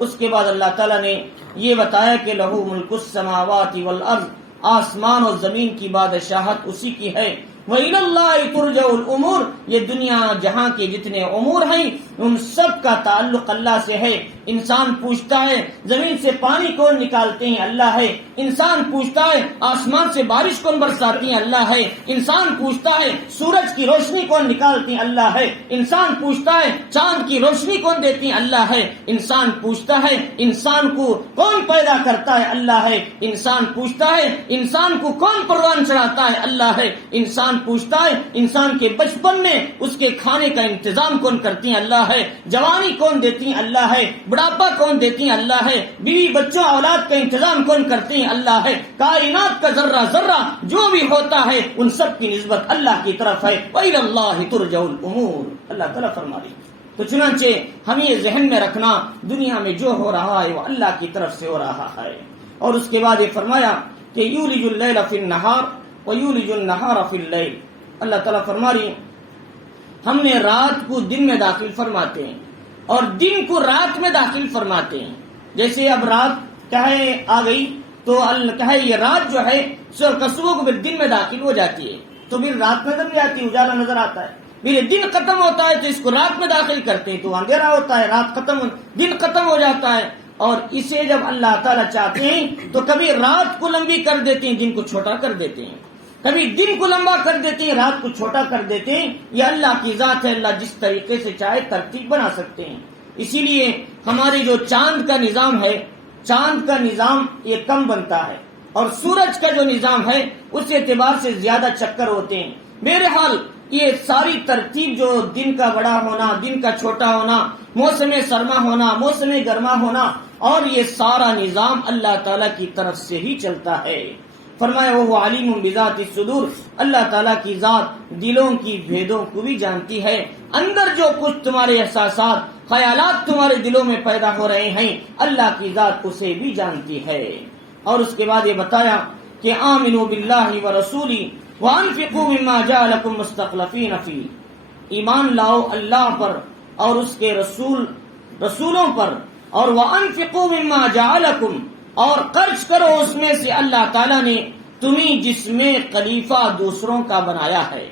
اس کے بعد اللہ تعالیٰ نے یہ بتایا کہ لہو ملک السماوات والارض، آسمان اور زمین کی بادشاہت اسی کی ہے۔ وَإِلَى اللَّهِ تُرْجَعُ الْأُمُورُ، یہ دنیا جہاں کے جتنے امور ہیں ان سب کا تعلق اللہ سے ہے۔ انسان پوچھتا ہے زمین سے پانی کون نکالتے ہیں؟ اللہ ہے۔ انسان پوچھتا ہے آسمان سے بارش کون برساتی ہیں؟ اللہ ہے۔ انسان پوچھتا ہے سورج کی روشنی کون نکالتی ہیں؟ اللہ ہے۔ انسان پوچھتا ہے چاند کی روشنی کون دیتی ہیں؟ اللہ ہے۔ انسان پوچھتا ہے انسان کو کون پیدا کرتا ہے؟ اللہ ہے۔ انسان پوچھتا ہے انسان کو کون پروان چڑھاتا ہے؟ اللہ ہے۔ انسان پوچھتا ہے انسان کے بچپن میں اس کے کھانے کا انتظام کون کرتی ہیں؟ اللہ ہے۔ جوانی کون دیتی ہیں؟ اللہ ہے۔ بڑھاپا کون دیتی ہیں؟ اللہ ہے۔ بیوی بچوں اولاد کا انتظام کون کرتی ہیں؟ اللہ ہے۔ کائنات کا ذرہ ذرہ جو بھی ہوتا ہے ان سب کی نسبت اللہ کی طرف ہے۔ وَإِلَى اللَّهِ تُرْجَعُ الْأُمُورُ، اللہ تعالیٰ فرما رہی۔ تو چنانچہ ہمیں یہ ذہن میں رکھنا دنیا میں جو ہو رہا ہے وہ اللہ کی طرف سے ہو رہا ہے۔ اور اس کے بعد یہ فرمایا کہ یولج اللیل فی النہار وَيُولِجُ النَّهَارَ فِي اللَّيْلِ، اللہ تعالیٰ فرما رہی ہم نے رات کو دن میں داخل فرماتے ہیں اور دن کو رات میں داخل فرماتے ہیں۔ جیسے اب رات کہے آ گئی تو کہے یہ رات جو ہے صبح کو پھر دن میں داخل ہو جاتی ہے تو پھر رات نظر نہیں آتی، اجالا نظر آتا ہے۔ پھر یہ دن ختم ہوتا ہے تو اس کو رات میں داخل کرتے ہیں تو اندھیرا ہوتا ہے، رات ختم، دن ختم ہو جاتا ہے۔ اور اسے جب اللہ تعالیٰ چاہتے ہیں تو کبھی رات کو لمبی کر دیتے ہیں، دن کو چھوٹا کر دیتے ہیں، کبھی دن کو لمبا کر دیتے ہیں، رات کو چھوٹا کر دیتے ہیں۔ یہ اللہ کی ذات ہے، اللہ جس طریقے سے چاہے ترتیب بنا سکتے ہیں۔ اسی لیے ہمارے جو چاند کا نظام ہے، چاند کا نظام یہ کم بنتا ہے اور سورج کا جو نظام ہے اس اعتبار سے زیادہ چکر ہوتے ہیں۔ بہرحال یہ ساری ترتیب جو دن کا بڑا ہونا، دن کا چھوٹا ہونا، موسم سرما ہونا، موسم گرما ہونا، اور یہ سارا نظام اللہ تعالیٰ کی طرف سے ہی چلتا ہے۔ فرمایا وہ علیم بذات الصدور، اللہ تعالیٰ کی ذات دلوں کی بھیدوں کو بھی جانتی ہے۔ اندر جو کچھ تمہارے احساسات خیالات تمہارے دلوں میں پیدا ہو رہے ہیں اللہ کی ذات اسے بھی جانتی ہے۔ اور اس کے بعد یہ بتایا کہ آمنوا باللہ ورسولہ وانفقوا مما جعلکم مستخلفین فیہ، ایمان لاؤ اللہ پر اور اس کے رسولوں پر، اور وانفقوا مما جعلکم، اور خرچ کرو اس میں سے اللہ تعالیٰ نے تمہیں جس میں خلیفہ دوسروں کا بنایا ہے۔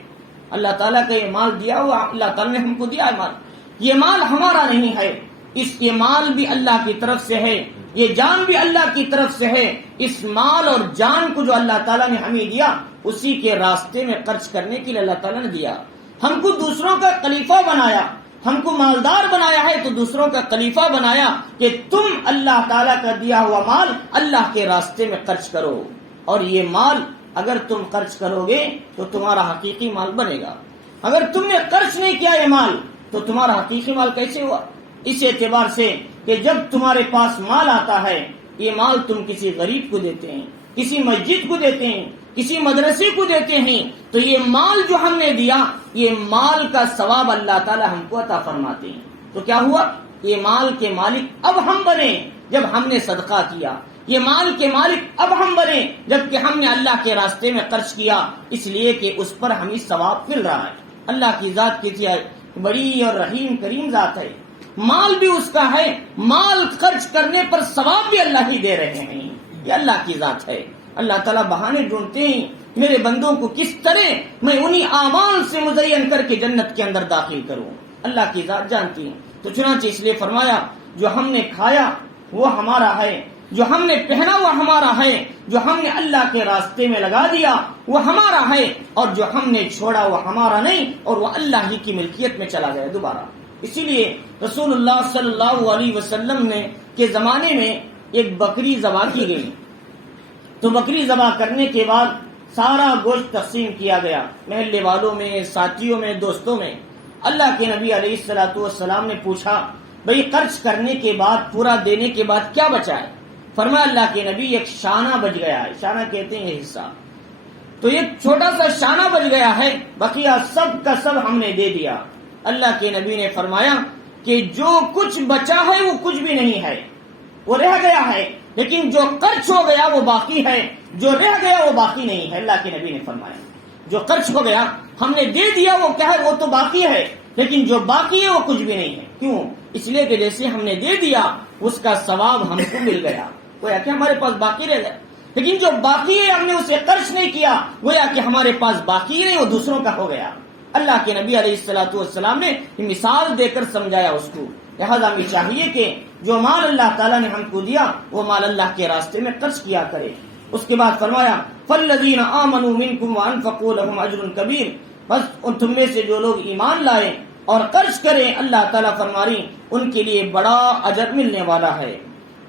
اللہ تعالیٰ کا یہ مال دیا ہوا، اللہ تعالیٰ نے ہم کو دیا ہے مال، یہ مال ہمارا نہیں ہے، یہ مال بھی اللہ کی طرف سے ہے، یہ جان بھی اللہ کی طرف سے ہے۔ اس مال اور جان کو جو اللہ تعالیٰ نے ہمیں دیا اسی کے راستے میں خرچ کرنے کے لیے اللہ تعالیٰ نے دیا۔ ہم کو دوسروں کا خلیفہ بنایا، ہم کو مالدار بنایا ہے تو دوسروں کا خلیفہ بنایا کہ تم اللہ تعالیٰ کا دیا ہوا مال اللہ کے راستے میں خرچ کرو، اور یہ مال اگر تم خرچ کرو گے تو تمہارا حقیقی مال بنے گا۔ اگر تم نے خرچ نہیں کیا یہ مال تو تمہارا حقیقی مال کیسے ہوا؟ اس اعتبار سے کہ جب تمہارے پاس مال آتا ہے یہ مال تم کسی غریب کو دیتے ہیں، کسی مسجد کو دیتے ہیں، کسی مدرسے کو دیتے ہیں، تو یہ مال جو ہم نے دیا یہ مال کا ثواب اللہ تعالی ہم کو عطا فرماتے ہیں۔ تو کیا ہوا؟ یہ مال کے مالک اب ہم بنے جب ہم نے صدقہ کیا، یہ مال کے مالک اب ہم بنے جبکہ ہم نے اللہ کے راستے میں خرچ کیا، اس لیے کہ اس پر ہمیں ثواب مل رہا ہے۔ اللہ کی ذات کسی بڑی اور رحیم کریم ذات ہے، مال بھی اس کا ہے، مال خرچ کرنے پر ثواب بھی اللہ ہی دے رہے ہیں، یہ اللہ کی ذات ہے۔ اللہ تعالیٰ بہانے ڈھونڈتے ہیں میرے بندوں کو کس طرح میں انہی اعمال سے مزین کر کے جنت کے اندر داخل کروں، اللہ کی ذات جانتی ہے۔ تو چنانچہ اس لیے فرمایا جو ہم نے کھایا وہ ہمارا ہے، جو ہم نے پہنا وہ ہمارا ہے، جو ہم نے اللہ کے راستے میں لگا دیا وہ ہمارا ہے، اور جو ہم نے چھوڑا وہ ہمارا نہیں اور وہ اللہ ہی کی ملکیت میں چلا گیا۔ دوبارہ اسی لیے رسول اللہ صلی اللہ علیہ وسلم نے کے زمانے میں ایک بکری ذبح کی گئی، تو بکری ذبح کرنے کے بعد سارا گوشت تقسیم کیا گیا، محلے والوں میں، ساتھیوں میں، دوستوں میں۔ اللہ کے نبی علیہ الصلوۃ والسلام نے پوچھا بھئی خرچ کرنے کے بعد، پورا دینے کے بعد کیا بچا ہے؟ فرمایا اللہ کے نبی ایک شانہ بچ گیا ہے، شانہ کہتے ہیں یہ حصہ، تو ایک چھوٹا سا شانہ بچ گیا ہے، بقیہ سب کا سب ہم نے دے دیا۔ اللہ کے نبی نے فرمایا کہ جو کچھ بچا ہے وہ کچھ بھی نہیں ہے، وہ رہ گیا ہے، لیکن جو خرچ ہو گیا وہ باقی ہے، جو رہ گیا وہ باقی نہیں ہے۔ اللہ کے نبی نے فرمایا جو خرچ ہو گیا ہم نے دے دیا، وہ کیا ہے؟ وہ تو باقی ہے، لیکن جو باقی ہے وہ کچھ بھی نہیں ہے۔ کیوں؟ اس لیے کہ جیسے ہم نے دے دیا اس کا ثواب ہم کو مل گیا، گویا کہ ہمارے پاس باقی رہ گیا، لیکن جو باقی ہے ہم نے اسے خرچ نہیں کیا، گویا کہ ہمارے پاس باقی نہیں، وہ دوسروں کا ہو گیا۔ اللہ کے نبی علیہ الصلوۃ والسلام نے مثال دے کر سمجھایا اس کو۔ لہذا ہمیں چاہیے کہ جو مال اللہ تعالیٰ نے ہم کو دیا وہ مال اللہ کے راستے میں خرچ کیا کرے۔ اس کے بعد فرمایا فالذین آمنوا منکم وانفقوا لهم اجر کبیر، بس ان تم میں سے جو لوگ ایمان لائے اور خرچ کریں، اللہ تعالیٰ فرماری ان کے لیے بڑا اجر ملنے والا ہے۔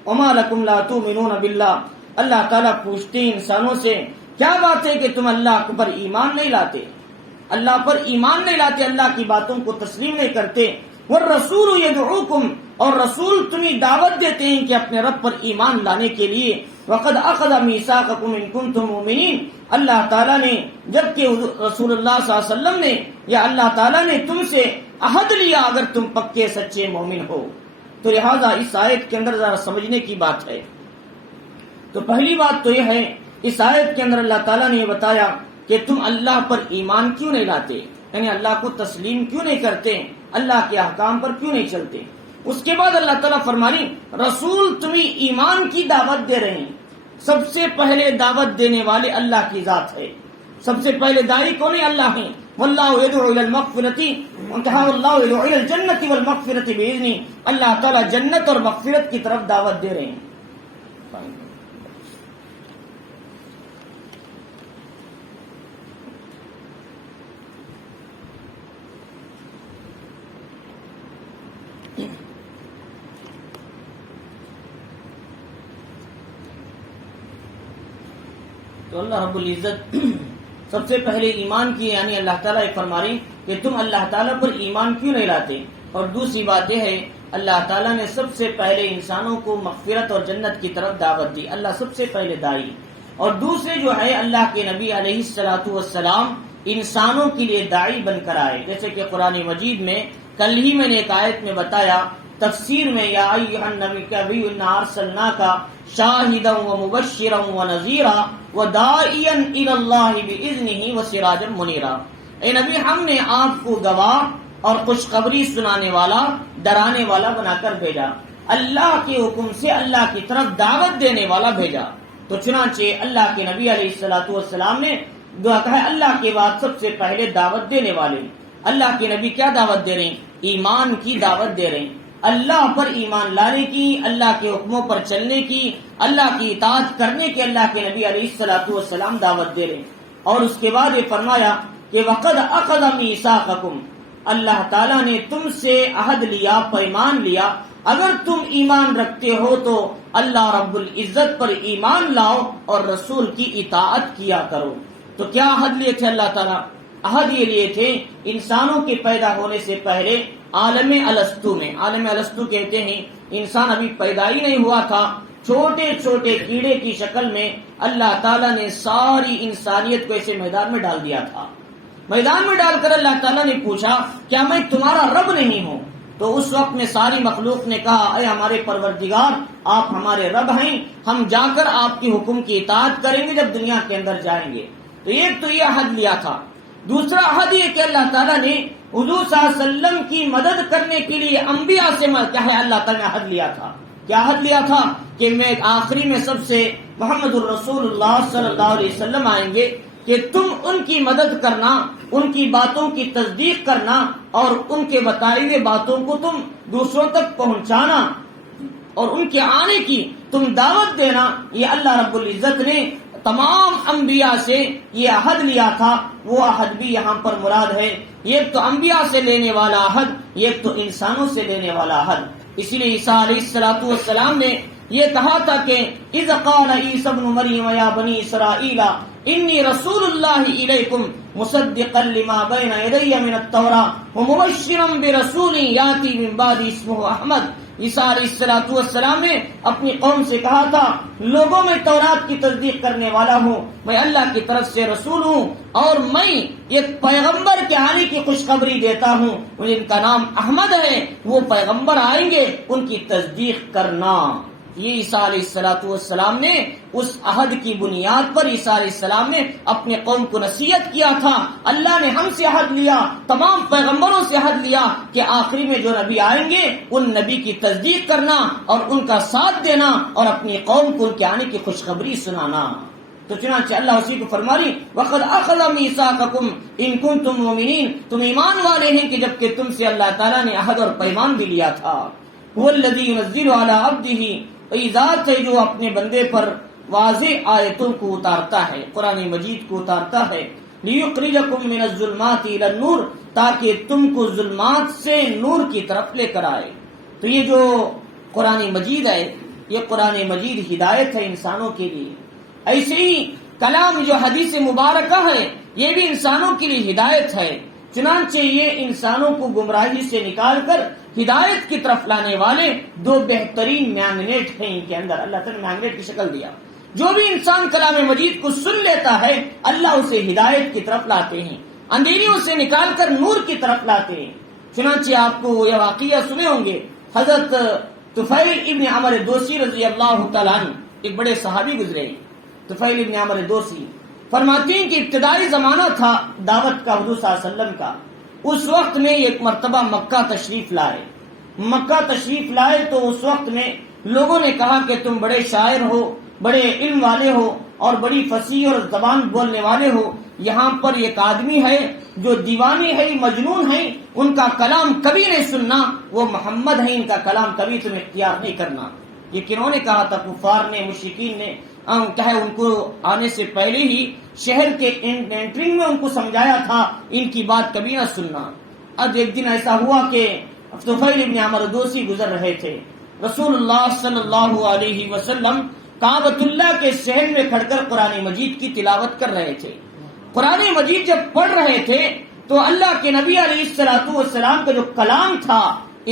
وما لکم لا تؤمنون باللہ، اللہ تعالیٰ پوچھتے ہیں انسانوں سے کیا بات ہے کہ تم اللہ پر ایمان نہیں لاتے، اللہ پر ایمان نہیں لاتے، اللہ کی باتوں کو تسلیم نہیں کرتے۔ والرسول یدعوکم، اور رسول تمہیں دعوت دیتے ہیں کہ اپنے رب پر ایمان لانے کے لیے۔ وقد اخذ میثاقکم ان کنتم مؤمنین، اللہ تعالیٰ نے، جبکہ رسول اللہ صلی اللہ علیہ وسلم نے یا اللہ تعالیٰ نے تم سے عہد لیا اگر تم پکے سچے مومن ہو۔ تو لہذا اس آیت کے اندر ذرا سمجھنے کی بات ہے۔ تو پہلی بات تو یہ ہے، اس آیت کے اندر اللہ تعالیٰ نے یہ بتایا کہ تم اللہ پر ایمان کیوں نہیں لاتے، یعنی اللہ کو تسلیم کیوں نہیں کرتے، اللہ کے احکام پر کیوں نہیں چلتے۔ اس کے بعد اللہ تعالیٰ فرمانی رسول تمہیں ایمان کی دعوت دے رہے ہیں۔ سب سے پہلے دعوت دینے والے اللہ کی ذات ہے، سب سے پہلے داعی کون ہے؟ اللہ ہے۔ واللہ یدعو الی المغفرۃ وانتہا اللہ یدعو الی الجنۃ والمغفرۃ باذنہ، اللہ تعالیٰ جنت اور مغفرت کی طرف دعوت دے رہے ہیں۔ تو اللہ رب العزت سب سے پہلے ایمان کی، یعنی اللہ تعالیٰ فرماری کہ تم اللہ تعالیٰ پر ایمان کیوں نہیں لاتے۔ اور دوسری بات یہ ہے اللہ تعالیٰ نے سب سے پہلے انسانوں کو مغفرت اور جنت کی طرف دعوت دی، اللہ سب سے پہلے داعی۔ اور دوسرے جو ہے اللہ کے نبی علیہ الصلوۃ والسلام انسانوں کے لیے داعی بن کر آئے، جیسے کہ قرآن مجید میں کل ہی میں نے ایک آیت میں بتایا تفسیر میں، یا ایھا النبی انا ارسلناک شاہدا ومبشرا ونذیرا وداعیا الی اللہ باذنہ وسراجا منیرا، اے نبی ہم نے آپ کو گواہ اور خوشخبری سنانے والا، ڈرانے والا بنا کر بھیجا، اللہ کے حکم سے اللہ کی طرف دعوت دینے والا بھیجا۔ تو چنانچہ اللہ کے نبی علیہ الصلوۃ والسلام نے دعا کہا اللہ کے بعد سب سے پہلے دعوت دینے والے۔ اللہ کے نبی کیا دعوت دے رہے ہیں؟ ایمان کی دعوت دے رہے ہیں، اللہ پر ایمان لانے کی، اللہ کے حکموں پر چلنے کی، اللہ کی اطاعت کرنے کی اللہ کے نبی علیہ الصلوۃ والسلام دعوت دے رہے ہیں۔ اور اس کے بعد یہ فرمایا کہ وقد اخذ میثاقکم، اللہ تعالیٰ نے تم سے عہد لیا، پیمان لیا، اگر تم ایمان رکھتے ہو تو اللہ رب العزت پر ایمان لاؤ اور رسول کی اطاعت کیا کرو۔ تو کیا عہد لیے تھے اللہ تعالیٰ؟ عہد یہ لیے تھے انسانوں کے پیدا ہونے سے پہلے عالم الستو میں، عالم الستو کہتے ہیں انسان ابھی پیدا ہی نہیں ہوا تھا، چھوٹے چھوٹے کیڑے کی شکل میں اللہ تعالیٰ نے ساری انسانیت کو ایسے میدان میں ڈال دیا تھا۔ میدان میں ڈال کر اللہ تعالیٰ نے پوچھا کیا میں تمہارا رب نہیں ہوں؟ تو اس وقت میں ساری مخلوق نے کہا اے ہمارے پروردگار آپ ہمارے رب ہیں، ہم جا کر آپ کی حکم کی اطاعت کریں گے جب دنیا کے اندر جائیں گے۔ تو ایک تو یہ عہد لیا تھا۔ دوسرا عہد یہ کہ اللہ تعالیٰ نے حضور صلی اللہ علیہ وسلم کی مدد کرنے کے لیے انبیاء سے کیا ہے اللہ تعالیٰ نے عہد لیا تھا۔ کیا عہد لیا تھا؟ کہ میں آخری میں سب سے محمد الرسول اللہ صلی اللہ علیہ وسلم آئیں گے کہ تم ان کی مدد کرنا، ان کی باتوں کی تصدیق کرنا اور ان کے بتائے ہوئے باتوں کو تم دوسروں تک پہنچانا، اور ان کے آنے کی تم دعوت دینا، یہ اللہ رب العزت نے تمام انبیاء سے یہ عہد لیا تھا، وہ عہد بھی یہاں پر مراد ہے۔ ایک تو انبیاء سے لینے والا عہد، ایک تو انسانوں سے لینے والا عہد۔ اسی لیے عیسیٰ علیہ السلام نے یہ کہا تھا کہ اذ قال عیسی ابن مریم یا بنی اسرائیل انی رسول اللہ الیکم مصدقا لما بین یدی من التوراۃ ومبشرا برسول یاتی من بعد اسمہ احمد۔ عیسیٰ علیہ السلام نے اپنی قوم سے کہا تھا، لوگوں میں تورات کی تصدیق کرنے والا ہوں، میں اللہ کی طرف سے رسول ہوں، اور میں ایک پیغمبر کے آنے کی خوشخبری دیتا ہوں، جن کا نام احمد ہے، وہ پیغمبر آئیں گے، ان کی تصدیق کرنا۔ یہ عیسیٰ علیہ السلام نے اس عہد کی بنیاد پر عیسیٰ علیہ السلام نے اپنے قوم کو نصیحت کیا تھا۔ اللہ نے ہم سے عہد لیا، تمام پیغمبروں سے عہد لیا کہ آخری میں جو نبی آئیں گے ان نبی کی تصدیق کرنا اور ان کا ساتھ دینا اور اپنی قوم کو ان کے آنے کی خوشخبری سنانا۔ تو چنانچہ اللہ اسی کو فرما رہی وَقَدْ أَخَذَ مِيثَاقَكُمْ إِن كُنتُم مُؤْمِنِينَ، تم ایمان والے ہیں کہ جبکہ تم سے اللہ تعالیٰ نے عہد اور پیمان بھی لیا تھا۔ هُوَ الَّذِي يُنَزِّلُ عَلَىٰ عَبْدِهِ، وہی ذات ہے جو اپنے بندے پر واضح آیتوں کو اتارتا ہے، قرآن مجید کو اتارتا ہے، لِيُخْرِجَكُم مِّنَ الظُّلُمَاتِ إِلَى النُّورِ، تاکہ تم کو ظلمات سے نور کی طرف لے کر آئے۔ تو یہ جو قرآن مجید ہے، یہ قرآن مجید ہدایت ہے انسانوں کے لیے۔ ایسے ہی کلام جو حدیث مبارکہ ہے، یہ بھی انسانوں کے لیے ہدایت ہے۔ چنانچہ یہ انسانوں کو گمراہی سے نکال کر ہدایت کی طرف لانے والے دو بہترین میگنیٹ ہیں، ان کے اندر اللہ تعالیٰ نے میگنیٹ کی شکل دیا۔ جو بھی انسان کلام مجید کو سن لیتا ہے، اللہ اسے ہدایت کی طرف لاتے ہیں، اندھیریوں سے نکال کر نور کی طرف لاتے ہیں۔ چنانچہ آپ کو یہ واقعہ سنے ہوں گے، حضرت طفیل ابن عمر دوسی رضی اللہ تعالیٰ عنہ ایک بڑے صحابی گزرے۔ طفیل ابن عمر دوسی فرماتے ہیں کہ ابتدائی زمانہ تھا دعوت کا حضور صلی اللہ علیہ وسلم کا۔ اس وقت میں ایک مرتبہ مکہ تشریف لائے تو اس وقت میں لوگوں نے کہا کہ تم بڑے شاعر ہو، بڑے علم والے ہو اور بڑی فصیح اور زبان بولنے والے ہو، یہاں پر ایک آدمی ہے جو دیوانی ہے، مجنون ہے، ان کا کلام کبھی نہیں سننا، وہ محمد ہے، ان کا کلام کبھی تم اختیار نہیں کرنا۔ یہ کنہوں نے کہا تھا؟ کفار نے، مشرکین نے، چاہے ان کو آنے سے پہلے ہی شہر کے انٹرنگ میں ان کو سمجھایا تھا ان کی بات کبھی نہ سننا۔ اب ایک دن ایسا ہوا کہ طفیل ابن عمر دوسی گزر رہے تھے، رسول اللہ صلی اللہ علیہ وسلم کعبۃ اللہ کے شہر میں کھڑ کر قرآن مجید کی تلاوت کر رہے تھے۔ قرآن مجید جب پڑھ رہے تھے تو اللہ کے نبی علیہ السلام کا جو کلام تھا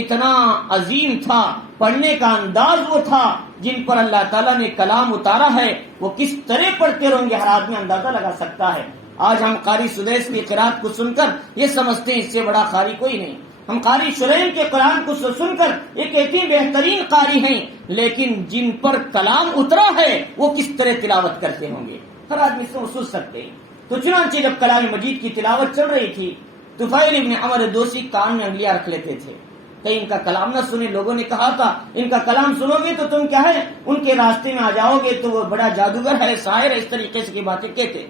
اتنا عظیم تھا، پڑھنے کا انداز وہ تھا جن پر اللہ تعالیٰ نے کلام اتارا ہے، وہ کس طرح پڑھتے رہیں گے ہر آدمی اندازہ لگا سکتا ہے۔ آج ہم قاری سدیس کی قرات کو سن کر یہ سمجھتے ہیں اس سے بڑا قاری کوئی نہیں، ہم قاری شریم کے قرآن کو سن کر یہ کہتے ہیں بہترین قاری ہیں، لیکن جن پر کلام اترا ہے وہ کس طرح تلاوت کرتے ہوں گے ہر آدمی سے محسوس کرتے ہیں۔ تو چنانچہ جب کلام مجید کی تلاوت چل رہی تھی، طفیل ابن عمر دوسی کان میں انگلیاں رکھ لیتے تھے کہیں ان کا کلام نہ سنے۔ لوگوں نے کہا تھا ان کا کلام سنو گے تو تم کیا ہے، ان کے راستے میں آ جاؤ گے، تو وہ بڑا جادوگر ہے، شاعر ہے، اس طریقے سے کی باتیں کہتے۔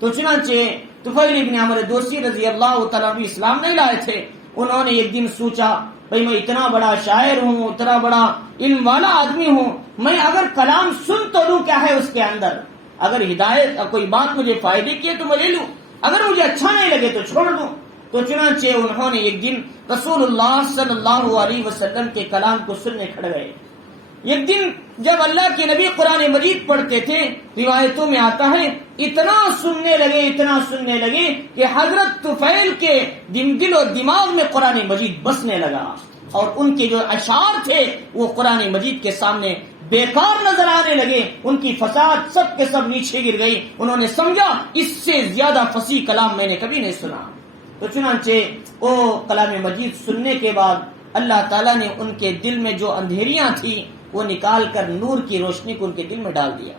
تو چنانچہ طفیل ابن عمر دوسی رضی اللہ تعالیٰ عنہ اسلام نہیں لائے تھے۔ انہوں نے ایک دن سوچا بھئی میں اتنا بڑا شاعر ہوں، اتنا بڑا علم والا آدمی ہوں، میں اگر کلام سن تو لوں، کیا ہے اس کے اندر، اگر ہدایت کوئی بات مجھے فائدے کی ہے تو میں لے لوں، اگر مجھے اچھا نہیں لگے تو چھوڑ دوں۔ تو چنانچہ انہوں نے ایک دن رسول اللہ صلی اللہ علیہ وسلم کے کلام کو سننے کھڑ گئے۔ ایک دن جب اللہ کے نبی قرآن مجید پڑھتے تھے، روایتوں میں آتا ہے اتنا سننے لگے کہ حضرت طفیل کے دل و دماغ میں قرآن مجید بسنے لگا، اور ان کے جو اشعار تھے وہ قرآن مجید کے سامنے بیکار نظر آنے لگے، ان کی فساد سب کے سب نیچے گر گئی۔ انہوں نے سمجھا اس سے زیادہ فصیح کلام میں نے کبھی نہیں سنا۔ تو چنانچہ وہ کلام مجید سننے کے بعد اللہ تعالیٰ نے ان کے دل میں جو اندھیریاں تھیں وہ نکال کر نور کی روشنی کو ان کے دل میں ڈال دیا۔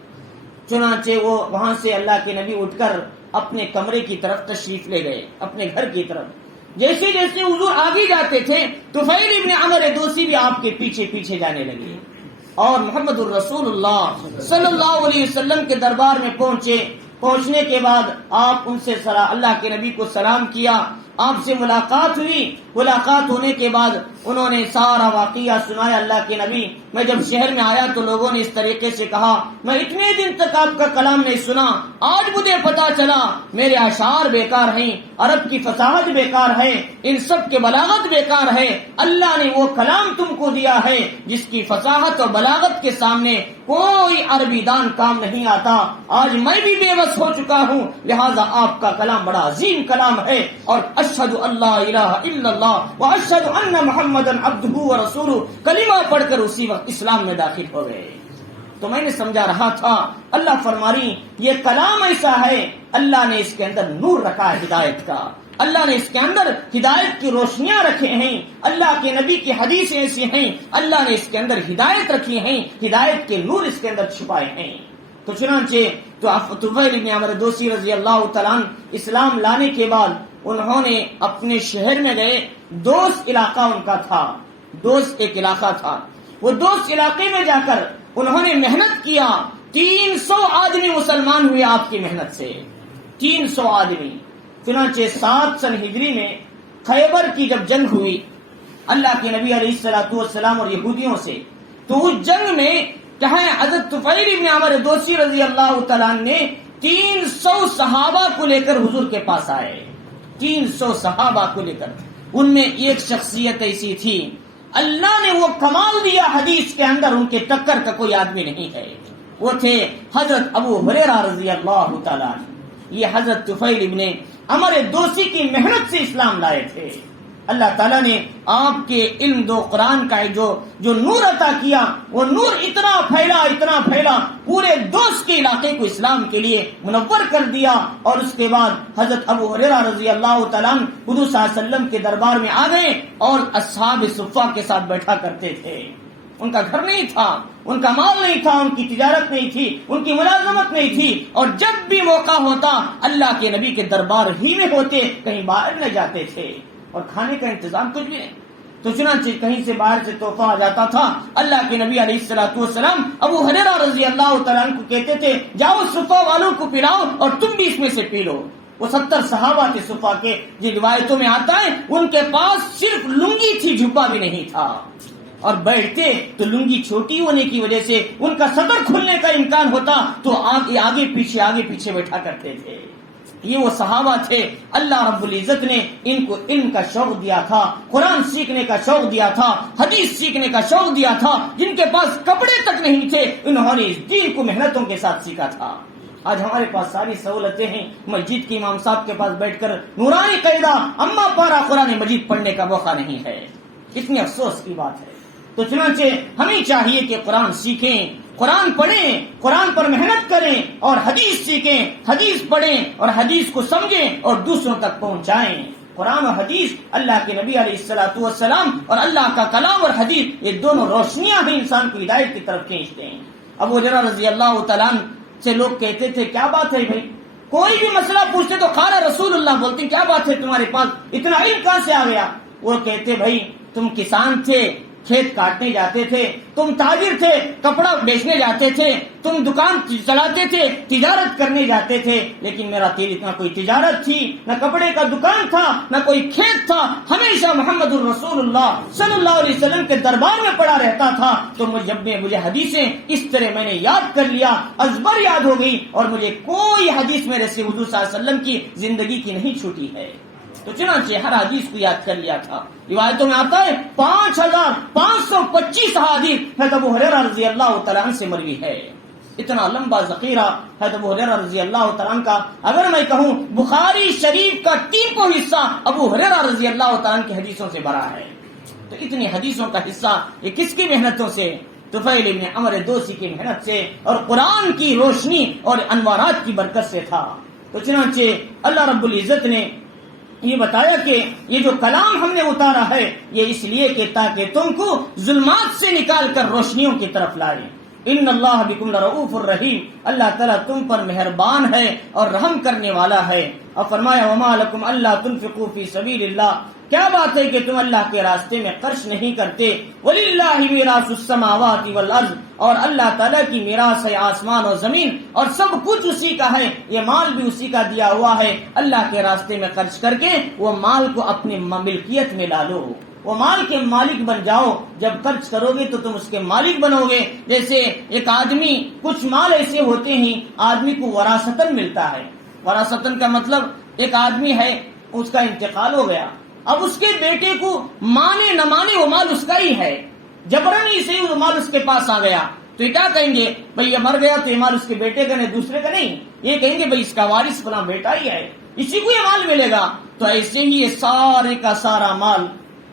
چنانچہ وہ وہاں سے اللہ کے نبی اٹھ کر اپنے کمرے کی طرف تشریف لے گئے، اپنے گھر کی طرف۔ جیسے جیسے حضور آگے جاتے تھے طفیل ابن عمر دوسی بھی آپ کے پیچھے پیچھے جانے لگے، اور محمد الرسول اللہ صلی اللہ علیہ وسلم کے دربار میں پہنچنے کے بعد آپ ان سے اللہ کے نبی کو سلام کیا، آپ سے ملاقات ہوئی. ملاقات ہونے کے بعد انہوں نے سارا واقعہ سنایا. اللہ کے نبی میں جب شہر میں آیا تو لوگوں نے اس طریقے سے کہا میں اتنے دن تک آپ کا کلام نہیں سنا, آج مجھے پتا چلا میرے اشعار بیکار ہیں, عرب کی فصاحت بیکار ہے, ان سب کے بلاغت بیکار ہے. اللہ نے وہ کلام تم کو دیا ہے جس کی فصاحت اور بلاغت کے سامنے کوئی عربی دان کام نہیں آتا. آج میں بھی بے بس ہو چکا ہوں, لہذا آپ کا کلام بڑا عظیم کلام ہے. اور اشہد اللہ الہ الا اللہ و اشہد ان محمدن عبدہ و رسولہ کلمہ پڑھ کر اسی وقت اسلام میں داخل ہو گئے. تو میں نے سمجھا رہا تھا اللہ فرماری یہ کلام ایسا ہے, اللہ نے اس کے اندر نور رکھا ہے ہدایت کا, اللہ نے اس کے اندر ہدایت کی روشنیاں رکھے ہیں, اللہ کے نبی کی حدیث ایسی ہیں, اللہ نے اس کے اندر ہدایت رکھی ہیں, ہدایت کے نور اس کے اندر چھپائے ہیں. تو چنانچہ تو طفیل بن عمرو دوسی رضی اللہ تعالیٰ عنہ اسلام لانے کے بعد انہوں نے اپنے شہر میں گئے. دوست علاقہ ان کا تھا, دوست ایک علاقہ تھا. وہ دوست علاقے میں جا کر انہوں نے محنت کیا. 300 آدمی مسلمان ہوئے آپ کی محنت سے, 300 آدمی. چنانچہ 7 سن ہجری میں خیبر کی جب جنگ ہوئی اللہ کے نبی علیہ الصلوۃ والسلام اور یہودیوں سے, تو اس جنگ میں کہیں حضرت طفیل بن عمرو دوسی رضی اللہ تعالیٰ نے 300 صحابہ کو لے کر حضور کے پاس آئے. 300 صحابہ کو لے کر. ان میں ایک شخصیت ایسی تھی اللہ نے وہ کمال دیا حدیث کے اندر ان کے ٹکر کا کوئی آدمی نہیں ہے. وہ تھے حضرت ابو ہریرہ رضی اللہ تعالیٰ عنہ. یہ حضرت طفیل ابن عمرو دوسی کی محنت سے اسلام لائے تھے. اللہ تعالیٰ نے آپ کے علم دو قرآن کا جو نور عطا کیا, وہ نور اتنا پھیلا پورے دوست کے علاقے کو اسلام کے لیے منور کر دیا. اور اس کے بعد حضرت ابو ہریرہ رضی اللہ تعالیٰ عنہ حضور صلی اللہ علیہ وسلم کے دربار میں آ گئے اور اصحاب صفہ کے ساتھ بیٹھا کرتے تھے. ان کا گھر نہیں تھا, ان کا مال نہیں تھا, ان کی تجارت نہیں تھی, ان کی ملازمت نہیں تھی, اور جب بھی موقع ہوتا اللہ کے نبی کے دربار ہی میں ہوتے, کہیں باہر نہ جاتے تھے, اور کھانے کا انتظام کچھ بھی نہیں. تو چنانچہ کہیں سے باہر سے تحفہ آ جاتا تھا. اللہ کے نبی علیہ الصلوۃ والسلام ابو ہریرہ رضی اللہ تعالیٰ عنہ کو کہتے تھے جاؤ صفہ والوں کو پلاؤ اور تم بھی اس میں سے پی لو. وہ 70 صحابہ تھے صفہ کے, جن روایتوں میں آتا ہے ان کے پاس صرف لنگی تھی, جھبا بھی نہیں تھا, اور بیٹھتے تو لنگی چھوٹی ہونے کی وجہ سے ان کا صدر کھلنے کا امکان ہوتا تو آگے پیچھے بیٹھا کرتے تھے. یہ وہ صحابہ تھے اللہ رب العزت نے ان کو علم کا شوق دیا تھا, قرآن سیکھنے کا شوق دیا تھا, حدیث سیکھنے کا شوق دیا تھا. جن کے پاس کپڑے تک نہیں تھے انہوں نے اس دین کو محنتوں کے ساتھ سیکھا تھا. آج ہمارے پاس ساری سہولتیں ہیں, مسجد کے امام صاحب کے پاس بیٹھ کر نورانی قاعدہ اما پارا قرآن مجید پڑھنے کا موقع نہیں ہے. کتنی افسوس کی بات ہے. تو چنانچہ ہمیں چاہیے کہ قرآن سیکھیں, قرآن پڑھیں, قرآن پر محنت کریں, اور حدیث سیکھیں, حدیث پڑھیں اور حدیث کو سمجھیں اور دوسروں تک پہنچائیں. قرآن اور حدیث اللہ کے نبی علیہ الصلوۃ والسلام اور اللہ کا کلام اور حدیث, یہ دونوں روشنیاں ہیں انسان کو ہدایت کی طرف کھینچتے ہیں. ابو ہریرہ رضی اللہ تعالیٰ سے لوگ کہتے تھے کیا بات ہے بھائی, کوئی بھی مسئلہ پوچھتے تو قال رسول اللہ بولتے, کیا بات ہے تمہارے پاس اتنا علم کہاں سے آ گیا؟ وہ کہتے بھائی تم کسان تھے, کھیت کاٹنے جاتے تھے, تم تاجر تھے, کپڑا بیچنے جاتے تھے, تم دکان چلاتے تھے, تجارت کرنے جاتے تھے, لیکن میرا تیری نہ کوئی تجارت تھی, نہ کپڑے کا دکان تھا, نہ کوئی کھیت تھا, ہمیشہ محمد الرسول اللہ صلی اللہ علیہ وسلم کے دربار میں پڑا رہتا تھا. تو جب مجھے حدیثیں اس طرح میں نے یاد کر لیا, ازبر یاد ہو گئی, اور مجھے کوئی حدیث میرے سے حضور صلی اللہ علیہ وسلم کی زندگی کی نہیں چھوٹی ہے. تو چنانچہ ہر حدیث کو یاد کر لیا تھا. روایتوں میں آتا ہے 5525 حدیث حضرت ابو ہریرہ رضی اللہ تعالیٰ عنہ سے مروی ہے. اتنا لمبا ذخیرہ حضرت ابو ہریرہ رضی اللہ تعالیٰ عنہ کا. اگر میں کہوں بخاری شریف کا 3 حصہ ابو ہریرہ رضی اللہ تعالیٰ عنہ کی حدیثوں سے بھرا ہے. تو اتنی حدیثوں کا حصہ یہ کس کی محنتوں سے؟ طفیل ابن عمرو دوسی کی محنت سے اور قرآن کی روشنی اور انوارات کی برکت سے تھا. تو چنانچہ اللہ رب العزت نے یہ بتایا کہ یہ جو کلام ہم نے اتارا ہے یہ اس لیے کہ تاکہ تم کو ظلمات سے نکال کر روشنیوں کی طرف لائے, ان اللہ بکم لرؤوف الرحیم، اللہ تعالیٰ تم پر مہربان ہے اور رحم کرنے والا ہے۔ اور فرمایا وما لکم الا تنفقوا فی سبیل اللہ، کیا بات ہے کہ تم اللہ کے راستے میں خرچ نہیں کرتے؟ وَلِلَّهِ مِيرَاثُ السَّمَاوَاتِ وَالْأَرْضِ، اور اللہ تعالیٰ کی میراث ہے آسمان اور زمین، اور سب کچھ اسی کا ہے، یہ مال بھی اسی کا دیا ہوا ہے۔ اللہ کے راستے میں خرچ کر کے وہ مال کو اپنی ملکیت میں لا لو، وہ مال کے مالک بن جاؤ۔ جب خرچ کرو گے تو تم اس کے مالک بنو گے۔ جیسے ایک آدمی، کچھ مال ایسے ہوتے ہیں آدمی کو وراثتاً ملتا ہے۔ وراثتاً کا مطلب ایک آدمی ہے، اس کا انتقال ہو گیا، اب اس کے بیٹے کو مانے نہ مانے وہ مال اس کا ہی ہے، جبرن ہی سے وہ مال اس کے پاس آ گیا، تو یہ کیا کہیں گے؟ بھئی یہ مر گیا تو یہ مال اس کے بیٹے کا نہیں، دوسرے کا نہیں، یہ کہیں گے بھئی اس کا وارث فلاں بیٹا ہی ہے، اسی کو یہ مال ملے گا۔ تو ایسے ہی یہ سارے کا سارا مال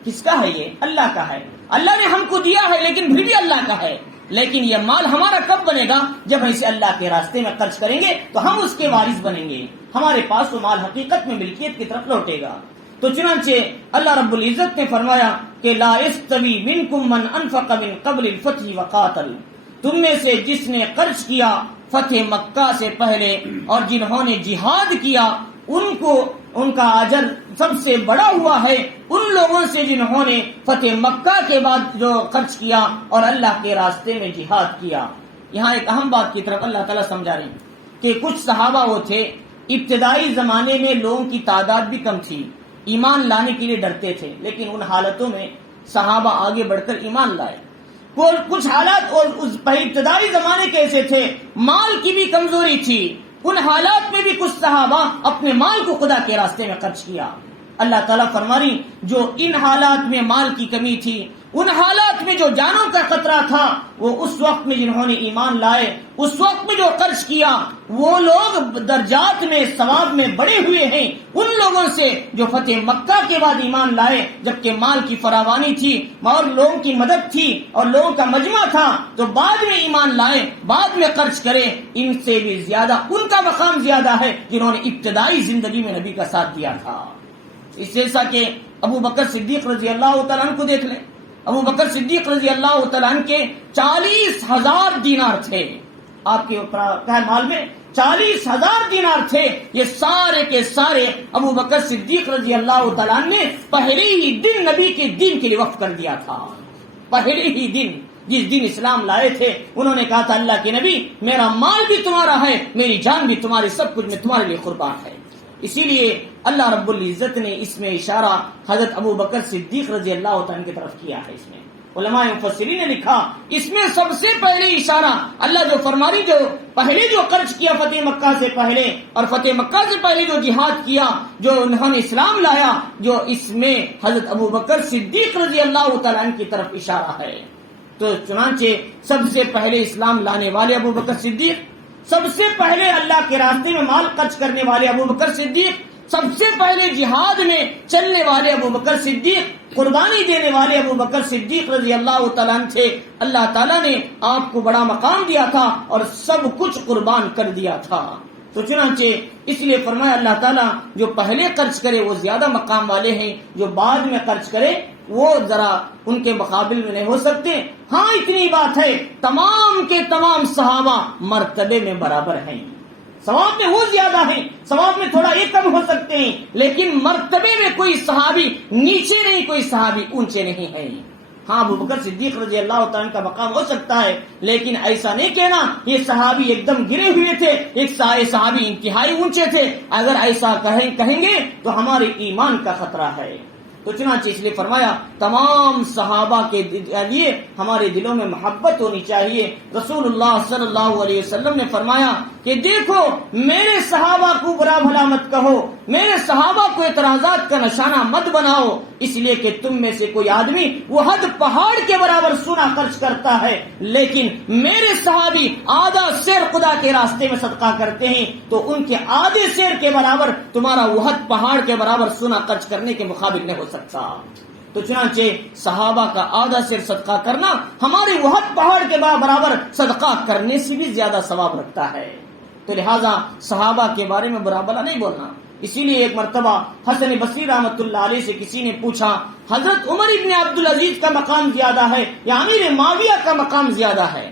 کس کا ہے؟ یہ اللہ کا ہے۔ اللہ نے ہم کو دیا ہے لیکن پھر بھی اللہ کا ہے، لیکن یہ مال ہمارا کب بنے گا؟ جب اسے اللہ کے راستے میں خرچ کریں گے تو ہم اس کے وارث بنیں گے، ہمارے پاس وہ مال حقیقت میں ملکیت کی طرف لوٹے گا۔ تو چنانچہ اللہ رب العزت نے فرمایا کہ لا یستوی منکم من انفق من قبل الفتح وقاتل، تم میں سے جس نے خرچ کیا فتح مکہ سے پہلے اور جنہوں نے جہاد کیا، ان کا اجر سب سے بڑا ہوا ہے ان لوگوں سے جنہوں نے فتح مکہ کے بعد جو خرچ کیا اور اللہ کے راستے میں جہاد کیا۔ یہاں ایک اہم بات کی طرف اللہ تعالیٰ سمجھا رہے ہیں کہ کچھ صحابہ وہ تھے، ابتدائی زمانے میں لوگوں کی تعداد بھی کم تھی، ایمان لانے کے لیے ڈرتے تھے، لیکن ان حالتوں میں صحابہ آگے بڑھ کر ایمان لائے۔ کچھ حالات اور اس ابتدائی زمانے کے ایسے تھے، مال کی بھی کمزوری تھی، ان حالات میں بھی کچھ صحابہ اپنے مال کو خدا کے راستے میں خرچ کیا۔ اللہ تعالیٰ فرما رہی جو ان حالات میں مال کی کمی تھی، ان حالات میں جو جانوں کا خطرہ تھا، وہ اس وقت میں جنہوں نے ایمان لائے، اس وقت میں جو خرچ کیا، وہ لوگ درجات میں ثواب میں بڑے ہوئے ہیں ان لوگوں سے جو فتح مکہ کے بعد ایمان لائے، جبکہ مال کی فراوانی تھی اور لوگوں کی مدد تھی اور لوگوں کا مجمع تھا، تو بعد میں ایمان لائے، بعد میں خرچ کرے، ان سے بھی زیادہ ان کا مقام زیادہ ہے جنہوں نے ابتدائی زندگی میں نبی کا ساتھ دیا تھا۔ اس جیسا کہ ابو بکر صدیق رضی اللہ تعالیٰ عنہ کو دیکھ لیں، ابو بکر صدیق رضی اللہ تعالیٰ عنہ کے 40,000 دینار تھے، آپ کے مال میں 40,000 دینار تھے، یہ سارے کے سارے ابو بکر صدیق رضی اللہ تعالیٰ عنہ نے پہلے ہی دن نبی کے دین کے لیے وقف کر دیا تھا۔ پہلے ہی دن جس دن اسلام لائے تھے انہوں نے کہا تھا اللہ کے نبی میرا مال بھی تمہارا ہے، میری جان بھی تمہاری، سب کچھ میں تمہارے لیے قربان ہے۔ اسی لیے اللہ رب العزت نے اس میں اشارہ حضرت ابو بکر صدیق رضی اللہ تعالیٰ کی طرف کیا ہے۔ اس میں علماء مفسرین نے لکھا اس میں سب سے پہلے اشارہ اللہ جو فرماری جو پہلے جو خرچ کیا فتح مکہ سے پہلے اور فتح مکہ سے پہلے جو جہاد کیا، جو انہوں نے اسلام لایا، جو اس میں حضرت ابو بکر صدیق رضی اللہ تعالیٰ کی طرف اشارہ ہے۔ تو چنانچہ سب سے پہلے اسلام لانے والے ابو بکر صدیق، سب سے پہلے اللہ کے راستے میں مال خرچ کرنے والے ابو بکر صدیق، سب سے پہلے جہاد میں چلنے والے ابو بکر صدیق، قربانی دینے والے ابو بکر صدیق رضی اللہ تعالیٰ عنہ تھے۔ اللہ تعالیٰ نے آپ کو بڑا مقام دیا تھا اور سب کچھ قربان کر دیا تھا۔ تو چنانچہ اس لیے فرمایا اللہ تعالیٰ جو پہلے خرچ کرے وہ زیادہ مقام والے ہیں، جو بعد میں خرچ کرے وہ ذرا ان کے مقابل میں نہیں ہو سکتے۔ ہاں اتنی بات ہے تمام کے تمام صحابہ مرتبے میں برابر ہیں، ثواب میں وہ زیادہ ہیں، ثواب میں تھوڑا ایک کم ہو سکتے ہیں، لیکن مرتبے میں کوئی صحابی نیچے نہیں، کوئی صحابی اونچے نہیں ہیں۔ ہاں ابو بکر صدیق رضی اللہ تعالیٰ کا مقام ہو سکتا ہے، لیکن ایسا نہیں کہنا یہ صحابی ایک دم گرے ہوئے تھے، ایک صحابی انتہائی اونچے تھے۔ اگر ایسا کہیں گے تو ہمارے ایمان کا خطرہ ہے۔ تو چنانچہ اس لیے فرمایا تمام صحابہ کے لیے ہمارے دلوں میں محبت ہونی چاہیے۔ رسول اللہ صلی اللہ علیہ وسلم نے فرمایا کہ دیکھو میرے صحابہ کو برا بھلا مت کہو، میرے صحابہ کو اعتراضات کا نشانہ مت بناؤ، اس لیے کہ تم میں سے کوئی آدمی وہ حد پہاڑ کے برابر سونا خرچ کرتا ہے، لیکن میرے صحابی آدھا سیر خدا کے راستے میں صدقہ کرتے ہیں، تو ان کے آدھے سیر کے برابر تمہارا وہ حد پہاڑ کے برابر سونا خرچ کرنے کے مقابل نہیں ہو سکتا۔ تو چنانچہ صحابہ کا آدھا سیر صدقہ کرنا ہمارے وہ حد پہاڑ کے برابر صدقہ کرنے سے بھی زیادہ ثواب رکھتا ہے۔ تو لہذا صحابہ کے بارے میں برا بھلا نہیں بولنا۔ اسی لیے ایک مرتبہ حسن بصری رحمۃ اللہ علیہ سے کسی نے پوچھا حضرت عمر ابن عبد العزیز کا مقام زیادہ ہے یا امیر معاویہ کا مقام زیادہ ہے؟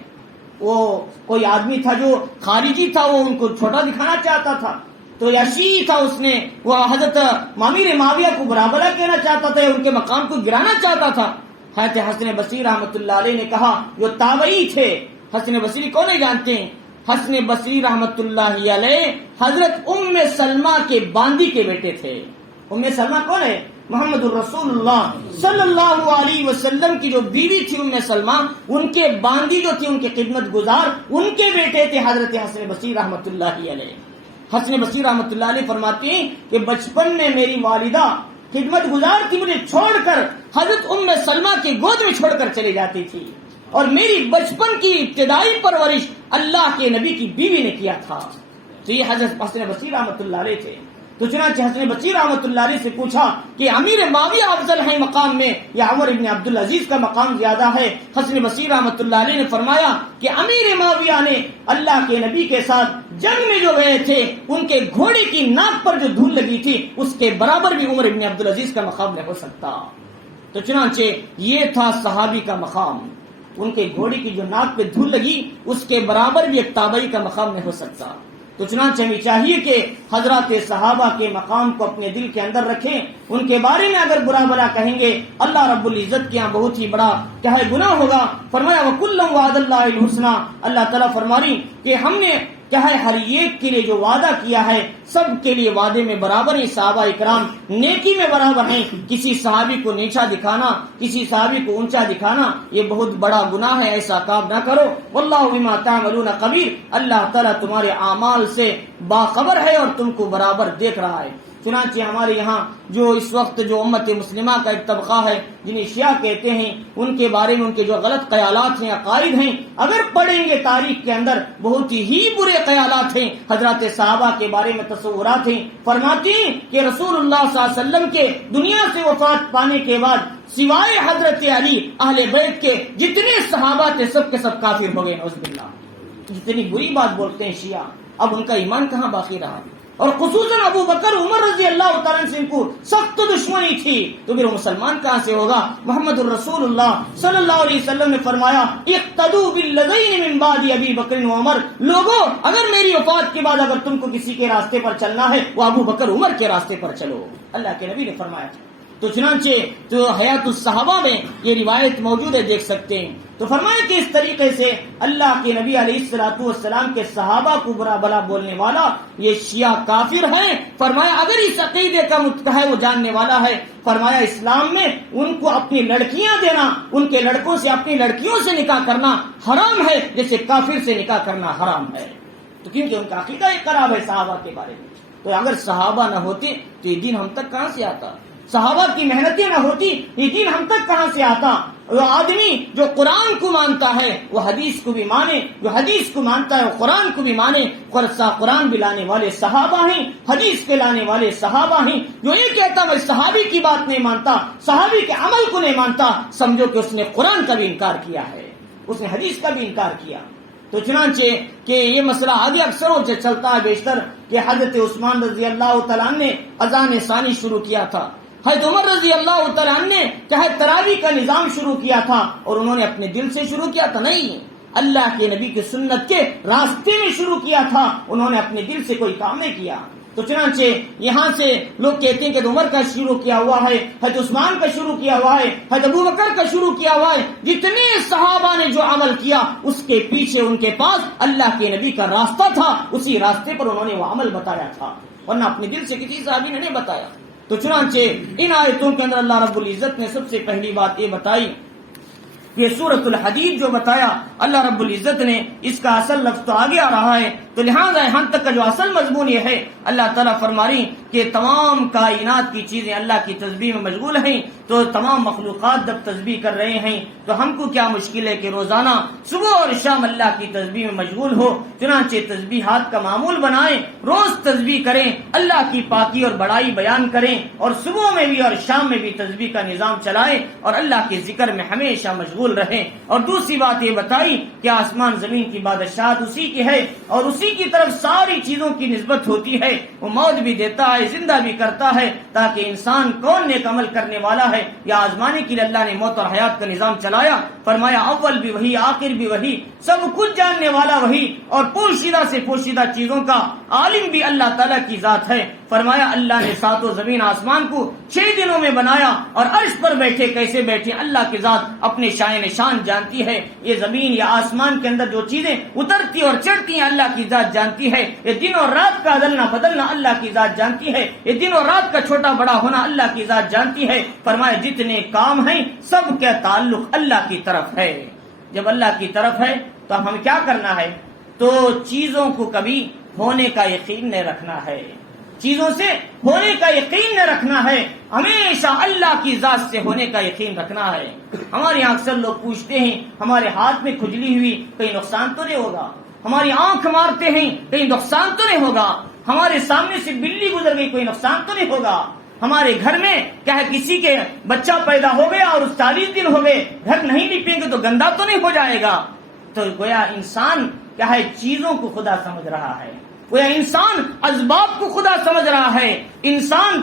وہ کوئی آدمی تھا جو خارجی تھا، وہ ان کو چھوٹا دکھانا چاہتا تھا، تو یا شیعی تھا، اس نے وہ حضرت امیر معاویہ کو برابرہ کہنا چاہتا تھا، ان کے مقام کو گرانا چاہتا تھا۔ حضرت حسن بصری رحمۃ اللہ علیہ نے کہا، جو تابعی تھے، حسن بصری کو نہیں جانتے ہیں، حسن بصری رحمۃ اللہ علیہ حضرت ام سلمہ کے باندی کے بیٹے تھے۔ ام سلمہ کون ہے؟ محمد الرسول اللہ صلی اللہ علیہ وسلم کی جو بیوی تھی ام سلمہ، ان کے باندی جو تھی، ان کے خدمت گزار، ان کے بیٹے تھے حضرت حسن بصری رحمۃ اللہ علیہ۔ حسن بصری رحمۃ اللہ علیہ فرماتے ہیں کہ بچپن میں میری والدہ خدمت گزار تھی، مجھے چھوڑ کر حضرت ام سلمہ کے گود میں چھوڑ کر چلے جاتی تھی، اور میری بچپن کی ابتدائی پرورش اللہ کے نبی کی بیوی نے کیا تھا۔ تو یہ حضرت حسن بصری رحمۃ اللہ علیہ تھے۔ تو چنانچہ حسن بصری رحمۃ اللہ علیہ سے پوچھا کہ امیر معاویہ افضل ہے مقام میں یا عمر ابن عبدالعزیز کا مقام زیادہ ہے؟ حسن بصری رحمۃ اللہ علیہ نے فرمایا کہ امیر معاویہ نے اللہ کے نبی کے ساتھ جنگ میں جو گئے تھے، ان کے گھوڑے کی ناک پر جو دھول لگی تھی، اس کے برابر بھی عمر ابن عبدالعزیز کا مقام نہیں ہو سکتا۔ تو چنانچہ یہ تھا صحابی کا مقام، ان کے گھوڑے کی جو ناک پہ دھول لگی، اس کے برابر بھی ایک تابعی کا مقام نہیں ہو سکتا۔ تو چنانچہ ہمیں چاہیے کہ حضرات صحابہ کے مقام کو اپنے دل کے اندر رکھیں، ان کے بارے میں اگر برا بلا کہیں گے، اللہ رب العزت کے یہاں بہت ہی بڑا کیا ہے گناہ ہوگا۔ فرمایا وَكُلًّا وَعَدَ اللَّهُ الْحُسْنَى، اللہ تعالیٰ فرما رہی کہ ہم نے کیا ہے ہر ایک کے لیے جو وعدہ کیا ہے، سب کے لیے وعدے میں برابر ہیں۔ صحابہ اکرام نیکی میں برابر ہیں۔ کسی صحابی کو نیچا دکھانا، کسی صحابی کو اونچا دکھانا، یہ بہت بڑا گناہ ہے، ایسا کام نہ کرو۔ واللہ بما تعملون خبیر، اللہ تعالیٰ تمہارے اعمال سے باخبر ہے اور تم کو برابر دیکھ رہا ہے۔ چنانچہ ہمارے یہاں جو اس وقت جو امت مسلمہ کا ایک طبقہ ہے جنہیں شیعہ کہتے ہیں، ان کے بارے میں ان کے جو غلط خیالات ہیں، عقائد ہیں، اگر پڑھیں گے تاریخ کے اندر بہت ہی برے خیالات ہیں، حضرات صحابہ کے بارے میں تصورات ہیں۔ فرماتے ہیں کہ رسول اللہ صلی اللہ علیہ وسلم کے دنیا سے وفات پانے کے بعد سوائے حضرت علی اہل بیت کے جتنے صحابہ تھے سب کے سب کافر ہو گئے، نعوذ باللہ۔ جتنی بری بات بولتے ہیں شیعہ، اب ان کا ایمان کہاں باقی رہا؟ اور خصوصاً ابو بکر عمر رضی اللہ تعالیٰ سے ان کو سخت دشمنی تھی، تو پھر وہ مسلمان کہاں سے ہوگا؟ محمد الرسول اللہ صلی اللہ علیہ وسلم نے فرمایا اقتدوا بالذین من بعد ابی بکر و عمر، لوگوں اگر میری وفات کے بعد اگر تم کو کسی کے راستے پر چلنا ہے، وہ ابو بکر عمر کے راستے پر چلو، اللہ کے نبی نے فرمایا تھا۔ تو چنانچہ تو حیات الصحابہ میں یہ روایت موجود ہے، دیکھ سکتے ہیں۔ تو فرمایا کہ اس طریقے سے اللہ کے نبی علیہ الصلوۃ والسلام کے صحابہ کو برا بلا بولنے والا یہ شیعہ کافر ہے۔ فرمایا اگر اس عقیدے کا متقی ہے وہ جاننے والا ہے، فرمایا اسلام میں ان کو اپنی لڑکیاں دینا، ان کے لڑکوں سے اپنی لڑکیوں سے نکاح کرنا حرام ہے، جیسے کافر سے نکاح کرنا حرام ہے۔ تو کیونکہ ان کا عقیدہ ایک خراب ہے صحابہ کے بارے میں۔ تو اگر صحابہ نہ ہوتے تو یہ دین ہم تک کہاں سے آتا؟ صحابہ کی محنتیں نہ ہوتی یہ دین ہم تک کہاں سے آتا؟ وہ آدمی جو قرآن کو مانتا ہے وہ حدیث کو بھی مانے، جو حدیث کو مانتا ہے وہ قرآن کو بھی مانے۔ قرآن بھی لانے والے صحابہ ہیں، حدیث کے لانے والے صحابہ ہیں۔ جو یہ کہتا میں صحابی کی بات نہیں مانتا، صحابی کے عمل کو نہیں مانتا، سمجھو کہ اس نے قرآن کا بھی انکار کیا ہے، اس نے حدیث کا بھی انکار کیا۔ تو چنانچہ کہ یہ مسئلہ آگے اکثر ہو چلتا ہے بیشتر کہ حضرت عثمان رضی اللہ تعالیٰ نے اذان ثانی شروع کیا تھا، حضرت عمر رضی اللہ تعالیٰ نے چاہے تراویح کا نظام شروع کیا تھا اور انہوں نے اپنے دل سے شروع کیا تھا، نہیں، اللہ کے نبی کی سنت کے راستے میں شروع کیا تھا، انہوں نے اپنے دل سے کوئی کام نہیں کیا۔ تو چنانچہ یہاں سے لوگ کہتے ہیں کہ عمر کا شروع کیا ہوا ہے، حضرت عثمان کا شروع کیا ہوا ہے، حضرت ابو بکر کا شروع کیا ہوا ہے۔ جتنے صحابہ نے جو عمل کیا اس کے پیچھے ان کے پاس اللہ کے نبی کا راستہ تھا، اسی راستے پر انہوں نے وہ عمل بتایا تھا، ورنہ اپنے دل سے کسی صحابی نے نہیں بتایا۔ تو چنانچہ ان آیتوں کے اندر اللہ رب العزت نے سب سے پہلی بات یہ بتائی کہ سورۃ الحدید جو بتایا اللہ رب العزت نے، اس کا اصل لفظ تو آگے آ رہا ہے، تو لہٰذا یہاں تک کا جو اصل مضمون یہ ہے، اللہ تعالیٰ فرما رہی کہ تمام کائنات کی چیزیں اللہ کی تسبیح میں مشغول ہیں، تو تمام مخلوقات جب تسبیح کر رہے ہیں تو ہم کو کیا مشکل ہے کہ روزانہ صبح اور شام اللہ کی تسبیح میں مشغول ہو۔ چنانچہ تسبیحات کا معمول بنائیں، روز تسبیح کریں، اللہ کی پاکی اور بڑائی بیان کریں، اور صبح میں بھی اور شام میں بھی تسبیح کا نظام چلائیں اور اللہ کے ذکر میں ہمیشہ مشغول رہیں۔ اور دوسری بات یہ بتائی کہ آسمان زمین کی بادشاہت اسی کی ہے اور اسی اسی کی طرف ساری چیزوں کی نسبت ہوتی ہے. وہ موت بھی دیتا ہے، زندہ بھی کرتا ہے، تاکہ انسان کون نیک عمل کرنے والا ہے یا آزمانے کے لیے اللہ نے موت اور حیات کا نظام چلایا. فرمایا اول بھی وہی، آخر بھی وہی، سب کچھ جاننے والا وہی، اور پوشیدہ سے پوشیدہ چیزوں کا عالم بھی اللہ تعالیٰ کی ذات ہے. فرمایا اللہ نے ساتوں زمین آسمان کو 6 دنوں میں بنایا، اور عرش پر بیٹھے کیسے بیٹھے اللہ کی ذات اپنے شائن شان جانتی ہے. یہ زمین یا آسمان کے اندر جو چیزیں اترتی اور چڑھتی ہیں اللہ کی ذات جانتی ہے. یہ دن اور رات کا عدلنا بدلنا اللہ کی ذات جانتی ہے. یہ دن اور رات کا چھوٹا بڑا ہونا اللہ کی ذات جانتی ہے. فرمایا جتنے کام ہیں سب کا تعلق اللہ کی طرف ہے. جب اللہ کی طرف ہے تو ہمیں کیا کرنا ہے؟ تو چیزوں کو کبھی ہونے کا یقین نہیں رکھنا ہے، چیزوں سے ہونے کا یقین نہ رکھنا ہے، ہمیشہ اللہ کی ذات سے ہونے کا یقین رکھنا ہے. ہمارے یہاں اکثر لوگ پوچھتے ہیں ہمارے ہاتھ میں کھجلی ہوئی کہیں نقصان تو نہیں ہوگا، ہماری آنکھ مارتے ہیں کہیں نقصان تو نہیں ہوگا، ہمارے سامنے سے بلی گزر گئی کوئی نقصان تو نہیں ہوگا، ہمارے گھر میں کیا ہے کسی کے بچہ پیدا ہو گیا اور 40 دن ہو گئے، گھر نہیں لپیں گے تو گندا تو نہیں ہو جائے گا. تو گویا انسان کیا ہے چیزوں کو خدا سمجھ رہا ہے، وہ انسان اسباب کو خدا سمجھ رہا ہے، انسان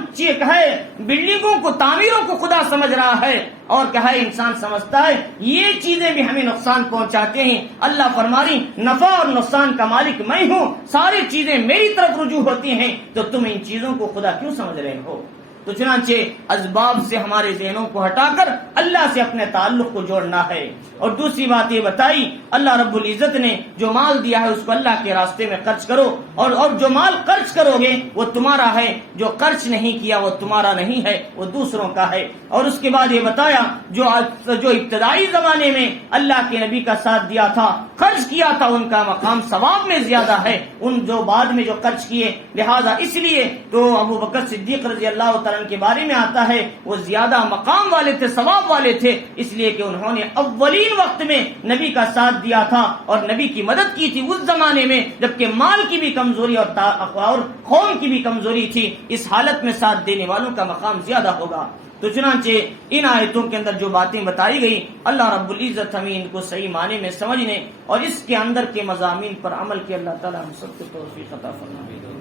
بلڈنگوں کو تعمیروں کو خدا سمجھ رہا ہے، اور کیا ہے انسان سمجھتا ہے یہ چیزیں بھی ہمیں نقصان پہنچاتے ہیں. اللہ فرماری نفع اور نقصان کا مالک میں ہوں، ساری چیزیں میری طرف رجوع ہوتی ہیں، تو تم ان چیزوں کو خدا کیوں سمجھ رہے ہو؟ تو چنانچہ اسباب سے ہمارے ذہنوں کو ہٹا کر اللہ سے اپنے تعلق کو جوڑنا ہے. اور دوسری بات یہ بتائی اللہ رب العزت نے جو مال دیا ہے اس کو اللہ کے راستے میں خرچ کرو، اور جو مال خرچ کرو گے وہ تمہارا ہے، جو خرچ نہیں کیا وہ تمہارا نہیں ہے، وہ دوسروں کا ہے. اور اس کے بعد یہ بتایا جو ابتدائی زمانے میں اللہ کے نبی کا ساتھ دیا تھا، خرچ کیا تھا، ان کا مقام ثواب میں زیادہ ہے ان جو بعد میں جو خرچ کیے. لہذا اس لیے تو ابو بکر صدیق رضی اللہ تعالیٰ کے بارے میں آتا ہے وہ زیادہ مقام والے تھے، ثواب والے تھے، اس لیے کہ انہوں نے اولین وقت میں نبی کا ساتھ دیا تھا اور نبی کی مدد کی تھی اس زمانے میں جبکہ مال کی بھی کمزوری اور قوم کی بھی کمزوری تھی. اس حالت میں ساتھ دینے والوں کا مقام زیادہ ہوگا. تو چنانچہ ان آیتوں کے اندر جو باتیں بتائی گئی اللہ رب العزت ہمیں ان کو صحیح معنی میں سمجھنے اور اس کے اندر کے مضامین پر عمل کے اللہ تعالی ہم سب کو توفیق عطا فرمائے.